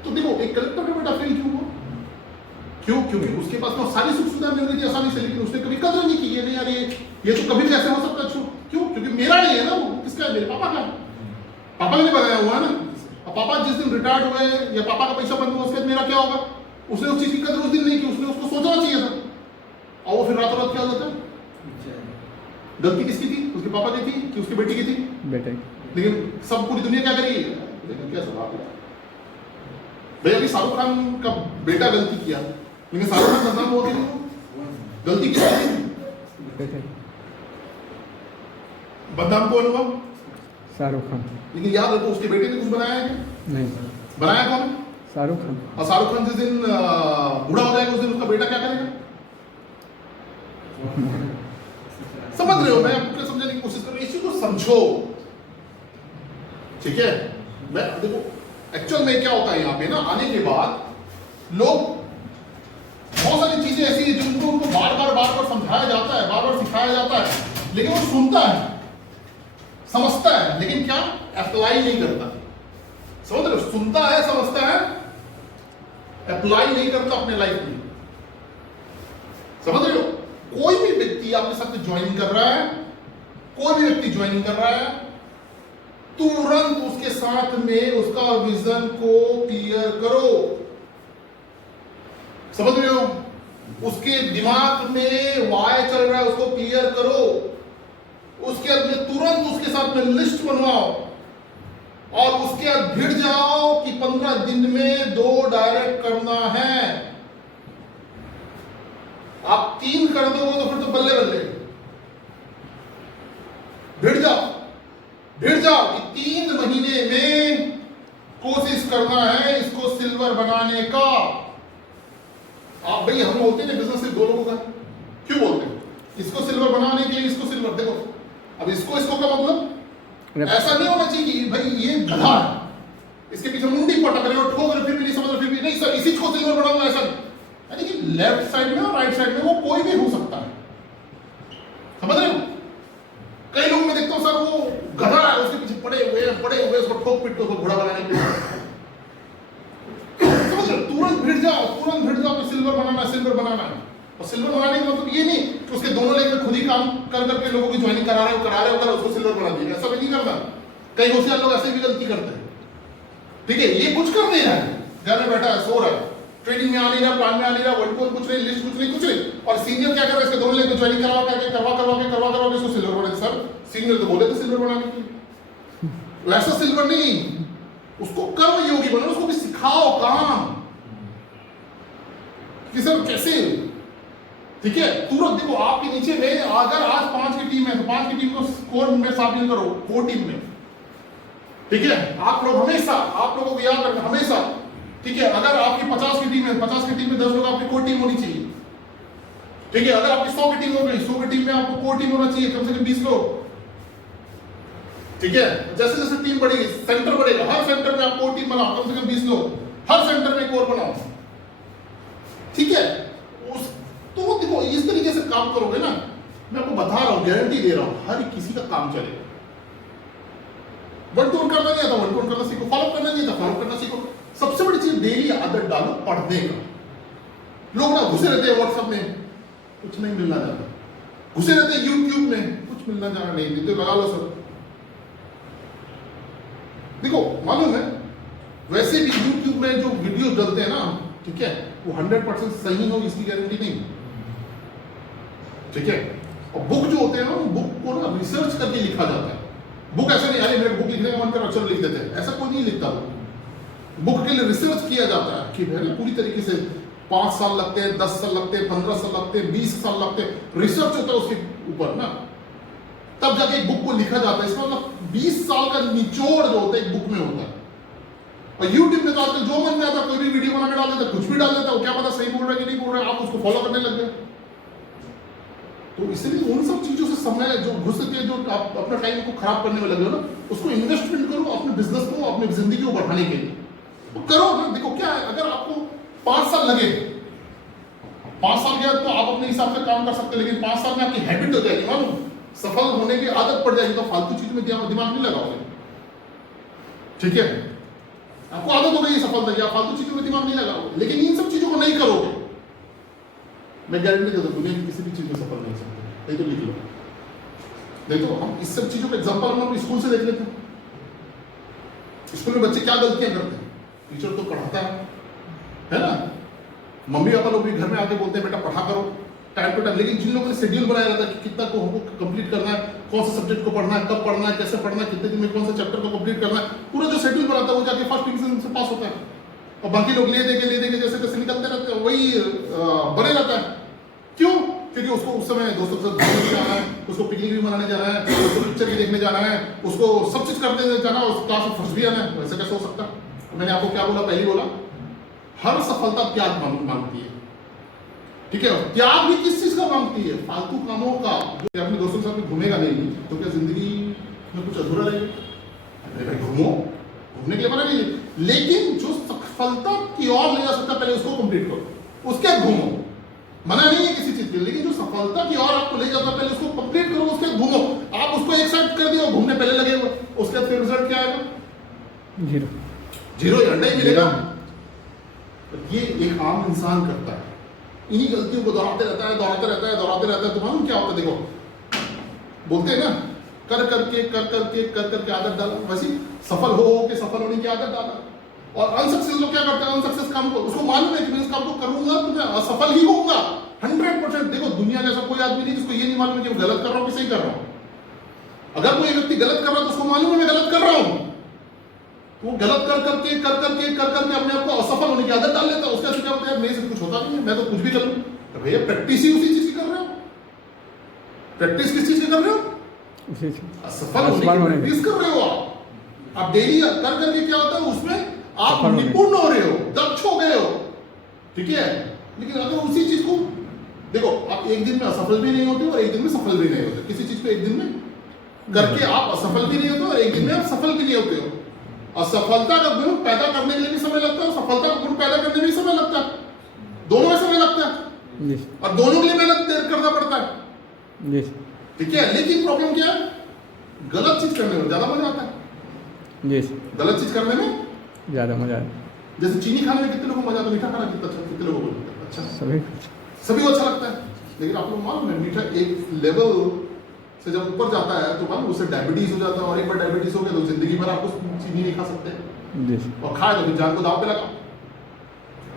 तो देखो एक कलेक्टर का बेटा फेल क्यों हुआ? क्यों? क्योंकि उसके पास में सारी सुख सुविधा मिल रही थी आसानी से, लेकिन उसने कभी कदर नहीं की। ये नहीं यार, ये तो कभी कैसे हो सकता है? क्यों? क्योंकि मेरा नहीं है ना, वो किसका है? मेरे पापा का है, पापा ने बनाया हुआ है ना। अब पापा जिस दिन रिटायर्ड हुए या पापा का पैसा बंद हुआ, उसके बाद मेरा क्या होगा? उसने उस चीज की कदर उस दिन नहीं की, उसने उसको सोचना चाहिए था, और वो फिर रातों रात क्या हो जाता है? गलती किसकी थी? उसके पापा की थी कि उसकी बेटी की थी? बेटे। लेकिन सब पूरी दुनिया क्या करेगी? लेकिन क्या सवाल है भाई, अभी शाहरुख खान का बेटा गलती किया, लेकिन शाहरुख खान बदनाम हो गया, गलती किसकी? बदनाम कौन हुआ? शाहरुख खान। लेकिन याद रखो, उसके बेटे ने कुछ बनाया है क्या? नहीं। बनाया कौन? शाहरुख खान। और शाहरुख खान जिस दिन बूढ़ा हो जाएगा, उस दिन उसका बेटा क्या करेगा? समझ रहे हो? मैं आपको समझाने की कोशिश कर रहा हूं, इसी को समझो, ठीक है। मैं देखो एक्चुअल में क्या होता है यहाँ पे ना, आने के बाद लोग बहुत सारी चीजें ऐसी है जिनको उनको बार बार समझाया जाता है, बार बार सिखाया जाता है, लेकिन वो सुनता है, समझता है, लेकिन क्या अप्लाई नहीं करता। समझ रहे हो? सुनता है, समझता है, अप्लाई नहीं करता अपने लाइफ में। समझ रहे हो? कोई भी व्यक्ति आपके साथ ज्वाइनिंग कर रहा है, कोई भी व्यक्ति ज्वाइनिंग कर रहा है, तुरंत उसके साथ में उसका विजन को क्लियर करो। समझ रहे हो? उसके दिमाग में वाई चल रहा है, उसको क्लियर करो। उसके बाद में तुरंत उसके साथ में लिस्ट बनवाओ, और उसके बाद भिड़ जाओ कि 15 दिन में 2 डायरेक्ट करना है। आप 3 कर दोगे तो फिर तो बल्ले बल्ले। भिड़ जाओ कि 3 महीने में कोशिश करना है इसको सिल्वर बनाने का। आप भाई, हम बोलते हैं बिजनेस सिर्फ 2 लोगों का, क्यों बोलते हैं? इसको सिल्वर बनाने के लिए इसको सिल्वर। देखो अब इसको का मतलब ऐसा नहीं होना चाहिए कि भाई ये गधा है, इसके पीछे मुंडी पटक रहे हो, ठोक रहे, फिर भी नहीं समझ रहे, फिर भी नहीं सर इसी को सिल्वर बनाऊंगा, ऐसा नहीं। यानी कि लेफ्ट साइड में और राइट साइड में वो कोई भी हो सकता है। समझ रहे हो? कई लोग मैं देखता हूं सर वो गधा है, उसके पीछे पड़े हुए उसको ठोक पीट के उसको घोड़ा बनाने के लिए। समझ रहे हो? तुरंत भिड़ जाओ कि सिल्वर बनाना है। और सिल्वर बनाने का मतलब ये नहीं कि उसके दोनों लेग में खुद ही काम कर करके लोगों की ज्वाइनिंग करा रहे हो उसको सिल्वर बना दिया, ऐसा भी नहीं करना। कई होशियार लोग ऐसे भी गलती करते हैं, ठीक है। ये कुछ कर नहीं रहा है, घर में बैठा है, सो रहा है, ट्रेनिंग में आ नहीं रहा, प्लान में आ नहीं रहा, वर्ड कुछ नहीं, लिस्ट कुछ नहीं। और सीनियर क्या कर रहा है? इसके दोनों लेग में ज्वाइनिंग करवा के इसको सिल्वर बना। सर सीनियर तो बोले थे सिल्वर बनाने के लिए, वैसा सिल्वर नहीं, उसको कर्म योगी बनाओ, उसको भी सिखाओ काम कि सर कैसे ठीक है, तुरंत देखो आपके नीचे में अगर आज 5 की टीम है तो 5 की टीम को स्कोर में शामिल करो 4 टीम में। ठीक है, आप लोग हमेशा, आप लोगों को याद रखना हमेशा, ठीक है, अगर आपकी 50 की टीम है 50 की टीम में 10 लोग आपकी कोर टीम होनी चाहिए। ठीक है, अगर आपकी 100 की टीम हो गई 100 की टीम में आपको कोर टीम होना चाहिए कम से कम 20 लोग। ठीक है, जैसे जैसे टीम बढ़ेगी सेंटर बढ़ेगा, हर सेंटर में आप कोर टीम बनाओ कम से कम 20 लोग, हर सेंटर में कोर बनाओ। ठीक है, उस तो देखो इस तरीके से काम करोगे ना, मैं आपको बता रहा हूं, गारंटी दे रहा हूं, हर किसी का काम चलेगा। वन टू वन करना नहीं आता, वन टू वन करना सीखो, फॉलो करना नहीं आता, फॉलो करना सीखो। सबसे बड़ी चीज डेली आदत डालो पढ़ने का। लोग ना घुसे रहते हैं व्हाट्सएप में, कुछ नहीं मिलना जाता, घुसे रहते हैं यूट्यूब में, कुछ मिलना जाना नहीं, तो लगा लो सर। देखो मालूम है, वैसे भी यूट्यूब में जो वीडियो डलते हैं ना, ठीक है, वो 100% सही हो इसकी गारंटी नहीं। ठीक है, और बुक जो होते हैं ना, बुक को ना रिसर्च करके लिखा जाता है। बुक ऐसा नहीं, अरे मेरे बुक लिखने का मन कर चलो लिख देते हैं, ऐसा कोई नहीं लिखता। बुक के लिए रिसर्च किया जाता है कि पहले पूरी तरीके से 5 साल लगते हैं, 10 साल लगते हैं, 15 साल लगते हैं, 20 साल लगते हैं, रिसर्च होता है उसके ऊपर ना, तब जाके एक बुक को लिखा जाता है। इसका मतलब 20 साल का निचोड़ जो होता है एक बुक में होता है। और YouTube में तो आजकल जो मन में आता है कोई भी वीडियो बना के डाल देता है, कुछ भी डाल देता है, क्या पता सही बोल रहा है कि नहीं बोल रहा है, आप उसको फॉलो करने लग गए। तो इसलिए उन सब चीजों से समय जो घुस के जो आप अपना टाइम को खराब करने में लगे हो ना, उसको इन्वेस्टमेंट करो अपने बिजनेस को, अपनी जिंदगी को बढ़ाने के लिए तो करो ना। देखो क्या है, अगर आपको 5 साल लगे, 5 साल के बाद तो आप अपने हिसाब से काम कर सकते हैं, लेकिन 5 साल में आपकी हैबिट हो जाएगी, मालूम, सफल होने की आदत पड़ जाएगी, तो फालतू चीज में दिमाग नहीं लगाओगे। ठीक है, आपको आदत हो गई सफलता की, आप फालतू चीजों में दिमाग नहीं लगाओगे, लेकिन इन सब चीजों को नहीं करोगे, मैं गारंटी देता हूं दुनिया की किसी भी चीज में सफल नहीं हो सकते। नहीं तो लिख लो, देखो हम इस सब चीजों का एग्जांपल हम स्कूल से देख लेते हैं। स्कूल में बच्चे क्या गलतियां करते हैं, टीचर तो पढ़ाता है ना, मम्मी पापा लोग भी घर में आके बोलते हैं बेटा पढ़ा करो टाइम टू टाइम, लेकिन जिन लोगों ने शेड्यूल बनाया रहता है कि कितना को हमको कंप्लीट करना है, कौन सा सब्जेक्ट को पढ़ना है, कब पढ़ना है, कैसे पढ़ना है, कितने दिन में कौन सा चैप्टर को कंप्लीट करना है, पूरा जो शेड्यूल बनाता है वो जाके फर्स्ट डिवीजन से पास होता है, और बाकी लोग ले देके जैसे तैसे निकलते रहते हैं, वही बने रहता है। क्यों? क्योंकि उसको उस समय दोस्तों के साथ घूमने जाना है, उसको पिकनिक भी मनाने जाना है, उसको पिक्चर भी देखने जाना है, उसको सब चीज करने जाना है, उस क्लास में फर्स्ट भी आना है। वैसे कैसे हो सकता है? मैंने आपको क्या बोला, पहले बोला हर सफलता त्याग मांगती है। ठीक है, त्याग भी किस चीज का मांगती है? फालतू कामों का। जो अपने दोस्तों के साथ घूमेगा नहीं तो क्या जिंदगी में कुछ अधूरा रहेगा? अरे भाई घूमो, घूमने के लिए मना नहीं, लेकिन जो सफलता की ओर ले जा सकता है पहले उसको कंप्लीट करो, उसके बाद घूमो। मना नहीं है किसी चीज के, लेकिन जो सफलता की ओर आपको ले जाता है पहले उसको कंप्लीट करो, उसके बाद घूमो। आप उसको एक साइड कर दिया, घूमने पहले लगे हुए, उसके बाद फिर रिजल्ट क्या आएगा? जीरो, जीरो अंडा ही मिलेगा। ये एक आम इंसान करता है, इन्हीं गलतियों को दोहराते रहता है, दोहराते रहता है, दोहराते रहता है। तो मालूम क्या होता है? देखो बोलते हैं ना, कर करके आदत डाला, वैसे सफल हो के सफल होने की आदत डाला। और अनसक्सेस लोग क्या करते हैं? अनसक्सेस काम को, उसको मालूम है कि मैं इस काम को करूंगा तो मैं असफल ही होऊंगा 100%। देखो दुनिया जैसा कोई आदमी नहीं जिसको ये नहीं मालूम कि मैं गलत कर रहा हूं कि सही कर रहा हूं। अगर कोई व्यक्ति गलत कर रहा है तो उसको मालूम है मैं गलत कर रहा हूं, वो गलत कर करके अपने आप को असफल होने की आदत डाल लेता है। उसका क्या होता है? मेरे से कुछ होता नहीं है, मैं तो कुछ भी कर लूं। तो भैया प्रैक्टिस ही उसी चीज की कर रहे हो। प्रैक्टिस किस चीज की कर रहे हो? असफल होने की प्रैक्टिस कर रहे हो। आप डेली कर करके क्या होता है उसमें आप निपुण हो रहे हो, दक्ष हो गए हो। ठीक है, लेकिन अगर उसी चीज को देखो, आप एक दिन में असफल भी नहीं होते और एक दिन में सफल भी नहीं होते। किसी चीज को एक दिन में करके आप असफल भी नहीं होते और एक दिन में आप सफल भी नहीं होते हो। असफलता का गुण पैदा करने के लिए भी समय लगता है, सफलता का गुण पैदा करने में भी समय लगता है, दोनों में समय लगता है, और दोनों के लिए मेहनत करना पड़ता है। ठीक है, लेकिन प्रॉब्लम क्या है? गलत चीज करने में ज्यादा मजा आता है। गलत चीज करने में ज्यादा मजा आता है। जैसे चीनी खाने में कितने लोगों को मजा आता है, मीठा खाना कितना अच्छा, कितने लोगों को अच्छा, सभी को अच्छा लगता है। लेकिन आप लोग मालूम है, मीठा एक लेवल से जब ऊपर जाता है तो मालूम उससे डायबिटीज हो जाता है, और एक बार डायबिटीज हो गया तो जिंदगी भर आपको चीनी नहीं खा सकते, और खाए तो फिर जान को दाव पे लगा।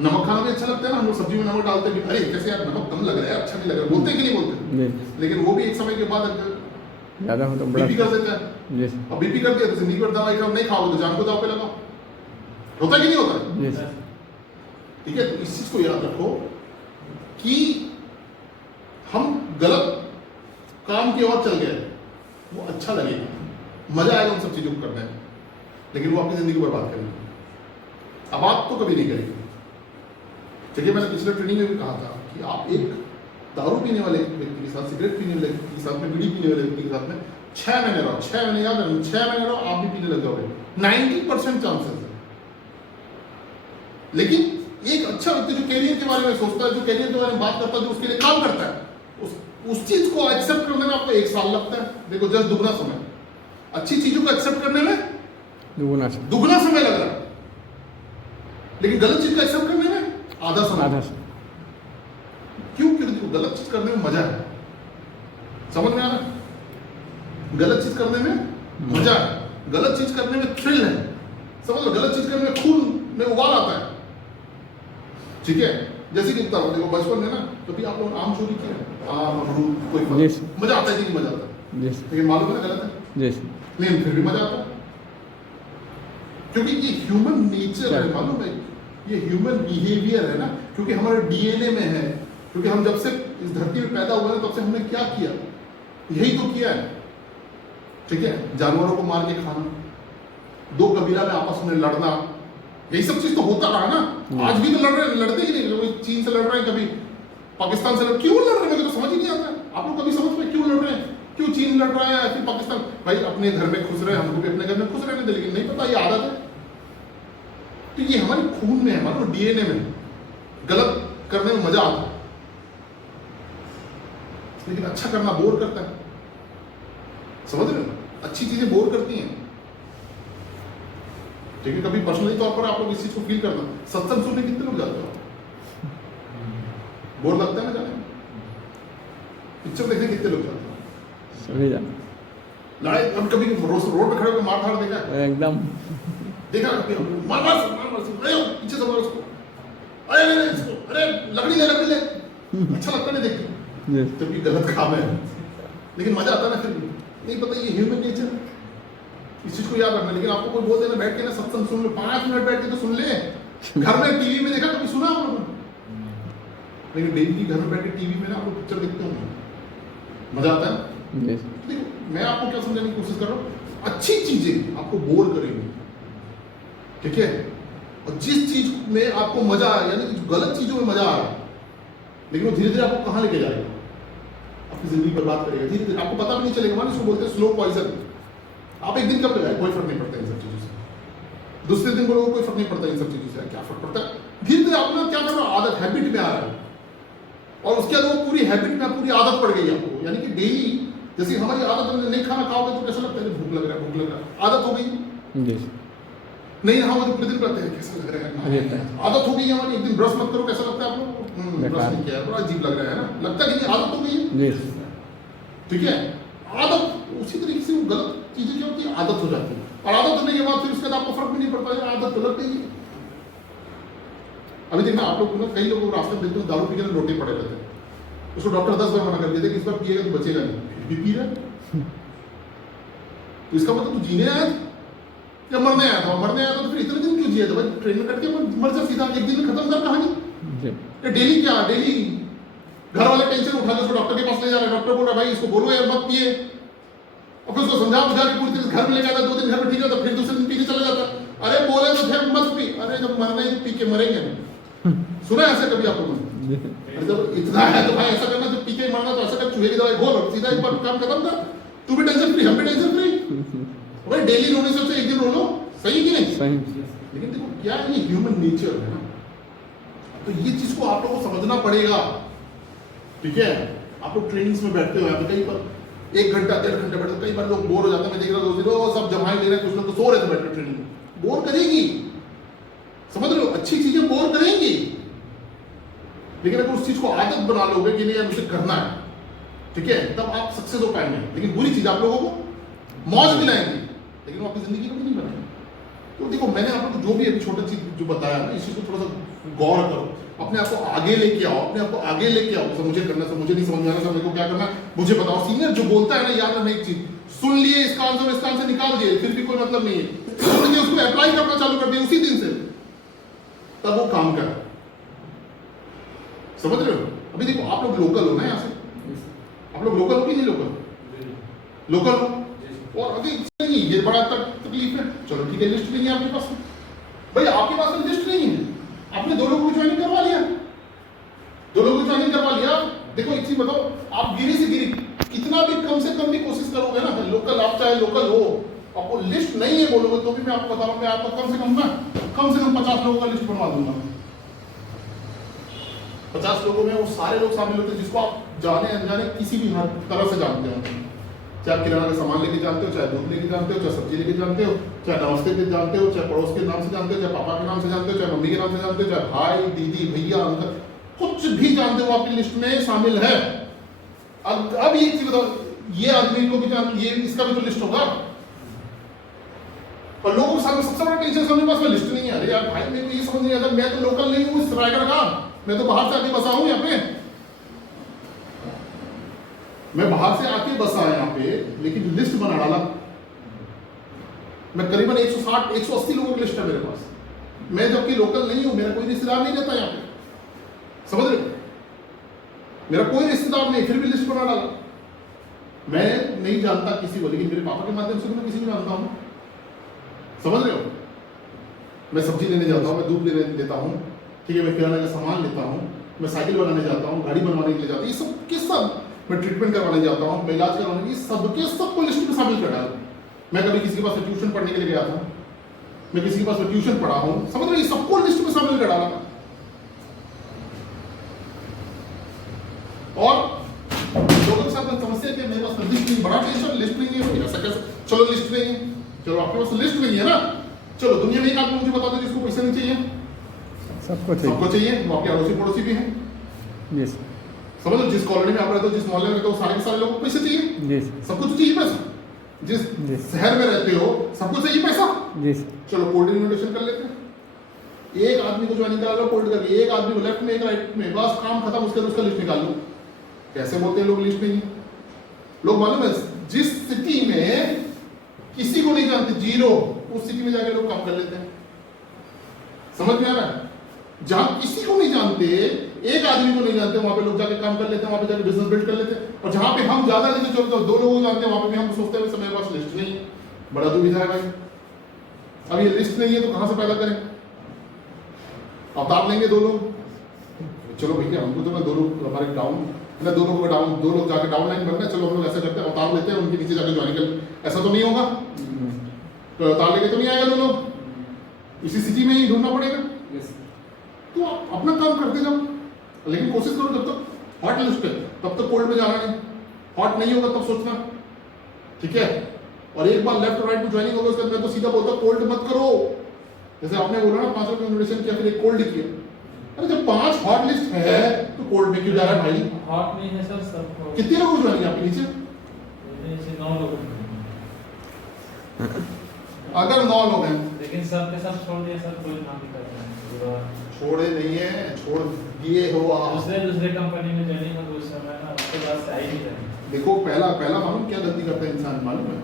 नमक खाना भी अच्छा लगता है ना, हम लोग सब्जी में नमक डालते हैं, अरे कैसे यार नमक कम लग रहा है, अच्छा नहीं लग रहा, बोलते कि नहीं बोलते? लेकिन वो भी एक समय के बाद ज्यादा हो तो बीपी कर देता है, और बीपी कर दिया तो जिंदगी भर दवाई नहीं खाओगे तो जान को दाव पे लगाओ। होता कि नहीं होता? ठीक है, तो इस चीज को याद रखो कि गलत काम की ओर चल गया, वो अच्छा लगेगा, मजा आएगा उन सब चीजों को करने में, लेकिन वो आपकी जिंदगी बर्बाद करेंगे। अब आप तो कभी नहीं करेंगे। देखिए, मैंने पिछले ट्रेनिंग में भी कहा था कि आप एक दारू पीने वाले व्यक्ति के साथ, सिगरेट पीने वाले व्यक्ति के साथ में, बीड़ी पीने वाले व्यक्ति के साथ में 6 महीने रहो, 6 महीने याद रखना, 6 महीने रहो, आप भी पीने लग जाओगे, 90% चांसेस है। लेकिन एक अच्छा व्यक्ति जो कैरियर के बारे में सोचता है, जो कैरियर के बारे में बात करता है, जो उसके लिए काम करता है, उस चीज को एक्सेप्ट करने में आपको 1 साल लगता है। देखो, जस्ट दुगना समय, अच्छी चीजों को एक्सेप्ट करने में दुगना समय लग रहा है, लेकिन गलत चीज को एक्सेप्ट करने में आधा समय। क्यों? क्योंकि देखो, गलत चीज करने में मजा है, समझ में आ रहा है? गलत चीज करने में मजा है, गलत चीज करने में थ्रिल है, समझ लो। गलत चीज करने में खून में उबाल आता है, ठीक है? जैसे कि देखो, बचपन में ना कभी आप लोग आम चोरी किया, आम, अमरूद, कोई फल, मजा आता है कि नहीं मजा आता है? लेकिन मालूम है ना गलत है, लेकिन फिर भी मजा आता है, क्योंकि ये ह्यूमन नेचर है, मालूम है? ये ह्यूमन बिहेवियर है ना, क्योंकि हमारे डीएनए में है, क्योंकि हम जब से इस धरती में पैदा हुए हैं तब से हमने क्या किया? यही तो किया है, ठीक है? जानवरों को मार के खाना, 2 कबीला में आपस में लड़ना, यही सब चीज तो होता रहा ना। आज भी तो लड़ रहे, लड़ते ही नहीं, कोई चीन से लड़ रहे हैं, कभी पाकिस्तान से क्यों लड़ रहे हैं? मुझे तो समझ ही नहीं आता। आप लोग कभी समझ में क्यों लड़ रहे हैं? क्यों चीन लड़ रहा है, फिर पाकिस्तान? भाई अपने घर में खुश रहे, हमको भी अपने घर में खुश रहने दे, लेकिन नहीं पता ये आदत है। तो ये हमारे खून में है, हमारे डीएनए में। गलत करने में मजा आता है, लेकिन अच्छा करना बोर करता है, समझ रहे हो? अच्छी चीजें बोर करती हैं, ठीक है? कभी पर्सनली तौर पर आप लोग इस चीज को फील करना, सत्संग सुनने कितने लोग जाते हो? बोर लगता है ना जाने? पिक्चर देखने कितने लोग जाते हो? सभी जाते। लड़ाई हम कभी रोड पे खड़े होकर मार धाड़ देखा है? एकदम देखा कभी? मार मार अरे पीछे से मारो उसको, अरे इसको, अरे लकड़ी ले अच्छा लगता नहीं देखते, जबकि गलत काम है, लेकिन मजा आता है ना। फिर भी नहीं पता, ये ह्यूमन नेचर है, इस चीज को याद रखना। लेकिन आपको कोई बोल देना बैठ के ना सत्संग सुन लो, 5 मिनट बैठ के तो सुन ले। घर में टीवी में देखा, कभी सुना आप लोगों ने? लेकिन डेली घर में बैठ के टीवी में ना आप लोग पिक्चर देखते होंगे, मजा आता है। देखो, मैं आपको क्या समझाने की कोशिश कर रहा हूँ, अच्छी चीजें आपको बोर करेंगी, ठीक है? और जिस चीज में आपको मजा आ, यानी कि गलत चीजों में मजा आ रहा है, लेकिन वो धीरे धीरे आपको कहां लेके जाएगा? आपकी जिंदगी बर्बाद करेगा धीरे धीरे, आपको पता भी नहीं चलेगा। मान इसको बोलते हैं स्लो पॉइजन। आप एक दिन कब लगाए, कोई फर्क नहीं पड़ता इन सब चीजों से। दूसरे दिन बोलोगे कोई फर्क नहीं पड़ता इन सब चीजों से, क्या फर्क पड़ता है? धीरे धीरे आप ना क्या कर रहे हो, आदत, हैबिट में आ रहा है, और उसके बाद वो पूरी हैबिट में पूरी आदत पड़ गई आपको। यानी कि डेली, जैसे हमारी आदत है, नहीं खाना खाओगे तो कैसा लगता है? भूख लग रहा है, भूख लग रहा है, आदत हो गई। नहीं नहाओगे तो पूरे दिन कहते हैं कैसा लग रहा है, आदत हो गई है हमारी। एक दिन ब्रश मत करो, कैसा लगता है आपको? ब्रश नहीं किया, बड़ा अजीब लग रहा है ना, लगता है कि आदत हो गई है, ठीक है? आदत उसी तरीके से वो गलत चीजें क्या होती है, आदत हो जाती है, और आदत होने के बाद फिर उसके बाद आपको फर्क भी नहीं पड़ता है, आदत तो लग गई है। अभी देखना, आप लोग ना कई लोगों को रास्ते में देखते हो दारू पी के रोटे पड़े रहते हैं, उसको डॉक्टर 10 बार मना कर देते, इस बार पिएगा तो बचेगा नहीं, फिर भी पी रहा है। तो इसका मतलब तू जीने आया था या मरने आया था? मरने आया था तो फिर इतने दिन क्यों जिया था भाई? ट्रेन में कट के मर जा सीधा, एक दिन में खत्म कर कहानी। डेली क्या, डेली घर वाले टेंशन उठा के उसको डॉक्टर के पास ले जा रहे हैं, डॉक्टर बोल रहा है भाई इसको बोलो यार मत पिए, और फिर उसको समझा बुझा के पूरी तरह घर में लेके आता, 2 दिन घर में ठीक रहता, फिर दूसरे दिन पीने चला जाता। अरे बोले तो थे मत पी, अरे जब मरना है तो पी के मरेंगे। सुना है ऐसा कभी आप लोगों ने? जब इतना है तो भाई ऐसा करना, जब पी के मरना तो ऐसा कर, चूहे की दवाई घोल और सीधा एक बार काम खत्म कर, तू भी टेंशन फ्री, हम भी टेंशन फ्री। भाई डेली रोने से एक दिन रो लो, सही कि नहीं? सही। लेकिन देखो क्या ये ह्यूमन नेचर है ना, तो ये चीज को आप लोगों को समझना पड़ेगा, ठीक है? आप लोग ट्रेनिंग्स में बैठते हो, कई बार 1 घंटा 1.5 घंटा बैठते, कई बार लोग बोर हो जाते हैं। मैं देख रहा हूँ सब जमाई ले रहे हैं, कुछ लोग तो सो रहे थे बैठे। ट्रेनिंग बोर करेगी, समझ रहे हो? अच्छी चीजें बोर करेंगी, लेकिन अगर उस चीज को आदत बना लोगे कि नहीं मुझे करना है, ठीक है, तब आप सक्सेस हो पाएंगे। लेकिन बुरी चीज आप लोगों को मौज दिलाएंगी, लेकिन वो आपकी जिंदगी को भी नहीं बनाएंगे। तो देखो, मैंने आपको जो भी अभी छोटा चीज जो बताया ना, इस चीज को थोड़ा सा गौर करो, अपने आप को आगे लेके आओ, अपने आप को आगे लेके आओ। सब मुझे करना, सब मुझे नहीं समझ में आ रहा, सब मेरे को क्या करना मुझे बताओ। सीनियर जो बोलता है ना, याद रखना एक चीज, सुन लिए इसका आंसर, इसका आंसर निकाल दिए, फिर भी कोई मतलब नहीं है, सुन के उसको अप्लाई करना चालू कर दिया उसी दिन से, तब वो काम कर। समझ रहे हो? अभी देखो आप लोग लोकल हो ना यहाँ से, आप लोग लोकल हो कि नहीं लोकल? लोकल हो और अभी नहीं, ये बड़ा तकलीफ है। चलो ठीक है, लिस्ट नहीं है आपके पास। भाई आपके पास तो लिस्ट नहीं है, आपने 2 लोगों को ज्वाइनिंग करवा लिया, 2 लोगों को ज्वाइनिंग करवा लिया। देखो एक चीज बताओ, आप गिरी से गिरी कितना भी कम से कम भी कोशिश करोगे ना, लोकल आप चाहे लोकल हो, आपको लिस्ट नहीं है बोलोगे तो भी मैं आपको बताऊंगा, मैं आपको कम से कम 50 लोगों का लिस्ट बनवा दूंगा। 50 लोगों में वो सारे लोग शामिल होते हैं जिसको आप जाने अनजाने किसी भी तरह से जानते हो, चाहे किराना का सामान लेके जानते हो, चाहे दूध लेके जानते हो, चाहे सब्जी लेके जानते हो, चाहे नमस्ते के जानते हो, चाहे पड़ोस के नाम से जानते हो, चाहे पापा के नाम से जानते हो, चाहे मम्मी के नाम से जानते हो, चाहे भाई दीदी भैया अंकल, कुछ भी जानते हो आपकी लिस्ट में शामिल है। अब ये चीज बताओ, ये आदमी को भी ये इसका भी तो लिस्ट होगा। और लोगों के सामने सबसे बड़ा टेंशन मेरे पास में लिस्ट नहीं है। अरे यार भाई मेरे को ये समझ नहीं आता, मैं तो लोकल नहीं हूँ इस रायगढ़ का, मैं तो बाहर से आके बसा हूँ यहाँ पे, मैं बाहर से आके बसा यहाँ पे, लेकिन लिस्ट बना डाला मैं करीबन 160-180 लोगों की लिस्ट है मेरे पास। मैं जबकि लोकल नहीं हूँ, मेरा कोई रिश्तेदार नहीं रहता यहाँ पे, समझ रहे हो, मेरा कोई रिश्तेदार नहीं, फिर भी लिस्ट बना डाला। मैं नहीं जानता किसी को, लेकिन मेरे पापा के माध्यम से मैं किसी को जानता हूँ, समझ रहे हो। मैं सब्जी लेने जाता हूँ, मैं दूध लेने देता हूँ, ठीक है, मैं किराना का सामान लेता हूँ, मैं साइकिल बनाने जाता हूँ, गाड़ी बनवाने के लिए जाता हूँ, ये सब के सब, मैं ट्रीटमेंट करवाने जाता हूँ, मैं इलाज करवाने, ये सबके सबको लिस्ट में शामिल कर डालूँ। मैं कभी किसी के पास ट्यूशन पढ़ने के लिए गया था, मैं किसी के पास ट्यूशन पढ़ा हूँ, समझ रहे, सबको लिस्ट में शामिल कर डाला। और लोगों के साथ समस्या कि मेरे पास लिस्ट नहीं, बड़ा टेंशन, लिस्ट नहीं है, ऐसा कैसे, चलो लिस्ट नहीं है, चलो आपके पास लिस्ट नहीं है ना, चलो दुनिया में एक आदमी मुझे बता दो जिसको पैसा नहीं चाहिए, सबको चाहिए, वो आपके अड़ोसी पड़ोसी भी हैं, यस, समझ लो, जिस कॉलोनी में आप रहते हो, जिस मोहल्ले में रहते हो, सारे के सारे लोगों को पैसे चाहिए, सबको तो चाहिए पैसा, जिस शहर में रहते हो सबको चाहिए पैसा, चलो कोल्ड इन्विटेशन कर लेते हैं, एक आदमी को ज्वाइनिंग करा लो कोल्ड करके, एक आदमी को लेफ्ट में एक राइट में, बस काम खत्म, उसके बाद उसका लिस्ट निकाल लो। कैसे बोलते हैं लोग लिस्ट नहीं है, लोग मालूम है जिस सिटी में किसी को नहीं जानते, जीरो, उस सिटी में जाके लोग काम कर लेते हैं, समझ में आ रहा है। जहां किसी को नहीं जानते, एक आदमी को नहीं जानते, वहां पे लोग जाके काम कर लेते हैं, वहां पे जाके बिजनेस बिल्ड कर लेते हैं। और जहां पे हम ज्यादा नहीं चलते, 2 लोगों को जानते हैं, वहां पे भी हम सोचते हैं मेरे पास लिस्ट नहीं है, बड़ा दुविधा है भाई। अब ये लिस्ट नहीं है तो कहां से पैदा करें, अवतार लेंगे 2 लोग, चलो भैया हमको तो मैं 2 लोग हमारे डाउन, 2 लोगों का डाउन, 2 लोग जाके डाउन लाइन बनना है, चलो हम लोग ऐसा करते हैं, अवतार लेते हैं, उनके नीचे जाके ज्वाइन कर, ऐसा तो नहीं होगा, तो अवतार लेके तो नहीं आएगा 2 लोग, इसी सिटी में ही ढूंढना पड़ेगा। तो आप अपना काम करते जाओ, लेकिन कोशिश करो जब तक हॉट लिस्ट है तब तक कोल्ड में जाना नहीं, हॉट नहीं होगा तब सोचना, ठीक है। और एक बार लेफ्ट और राइट में ज्वाइनिंग होगा उसके बाद मैं तो सीधा बोलता हूं कोल्ड मत करो, जैसे आपने बोला ना 5 लोग इन्विटेशन किया फिर एक कोल्ड किया, अरे जब 5 हॉट लिस्ट है तो कोल्ड में क्यों जा रहा है भाई। हॉट नहीं है सर, सब कितने लोग ज्वाइनिंग आपके नीचे, 9 लोग, अगर 9 लोग हैं, लेकिन सब के सब छोड़ दिए सर, कोई काम नहीं करते हैं, छोड़े नहीं है, छोड़ दिए हो आप, दूसरे कंपनी में ज्वाइनिंग हो उस समय ना, उसके बाद से आई नहीं रहे। देखो पहला मालूम क्या गलती करता है इंसान, मालूम है,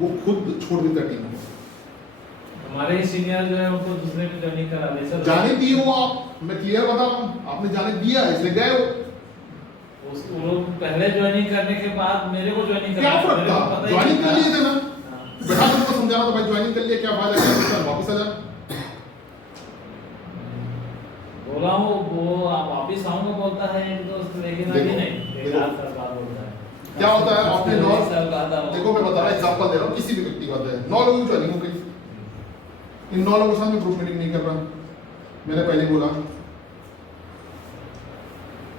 वो खुद छोड़ देता टीम को। हमारे ही सीनियर जो है उनको दूसरे में ज्वाइनिंग करा दे सर, जाने दिए हो आप, मैं क्लियर बता रहा हूँ, आपने जाने दिया इसलिए गए हो, वो लोग पहले ज्वाइनिंग करने के बाद मेरे को ज्वाइनिंग क्या फर्क था, ज्वाइनिंग कर लिए थे ना, बैठा तुमको समझाना तो भाई ज्वाइनिंग कर लिया क्या फायदा है, वापस आ जा, बोला हूँ वो आप वापिस आऊंगा बोलता है एक दोस्त, लेकिन अभी नहीं, एक रात साल बाद बोलता है। क्या होता है आपने 9 साल बाद आओ, देखो मैं बता रहा हूँ, एग्जांपल दे रहा हूँ, किसी भी व्यक्ति का है 9 लोगों की ज्वाइनिंग हो गई, इन 9 लोगों के साथ में ग्रुप मीटिंग नहीं कर रहा, मैंने पहले बोला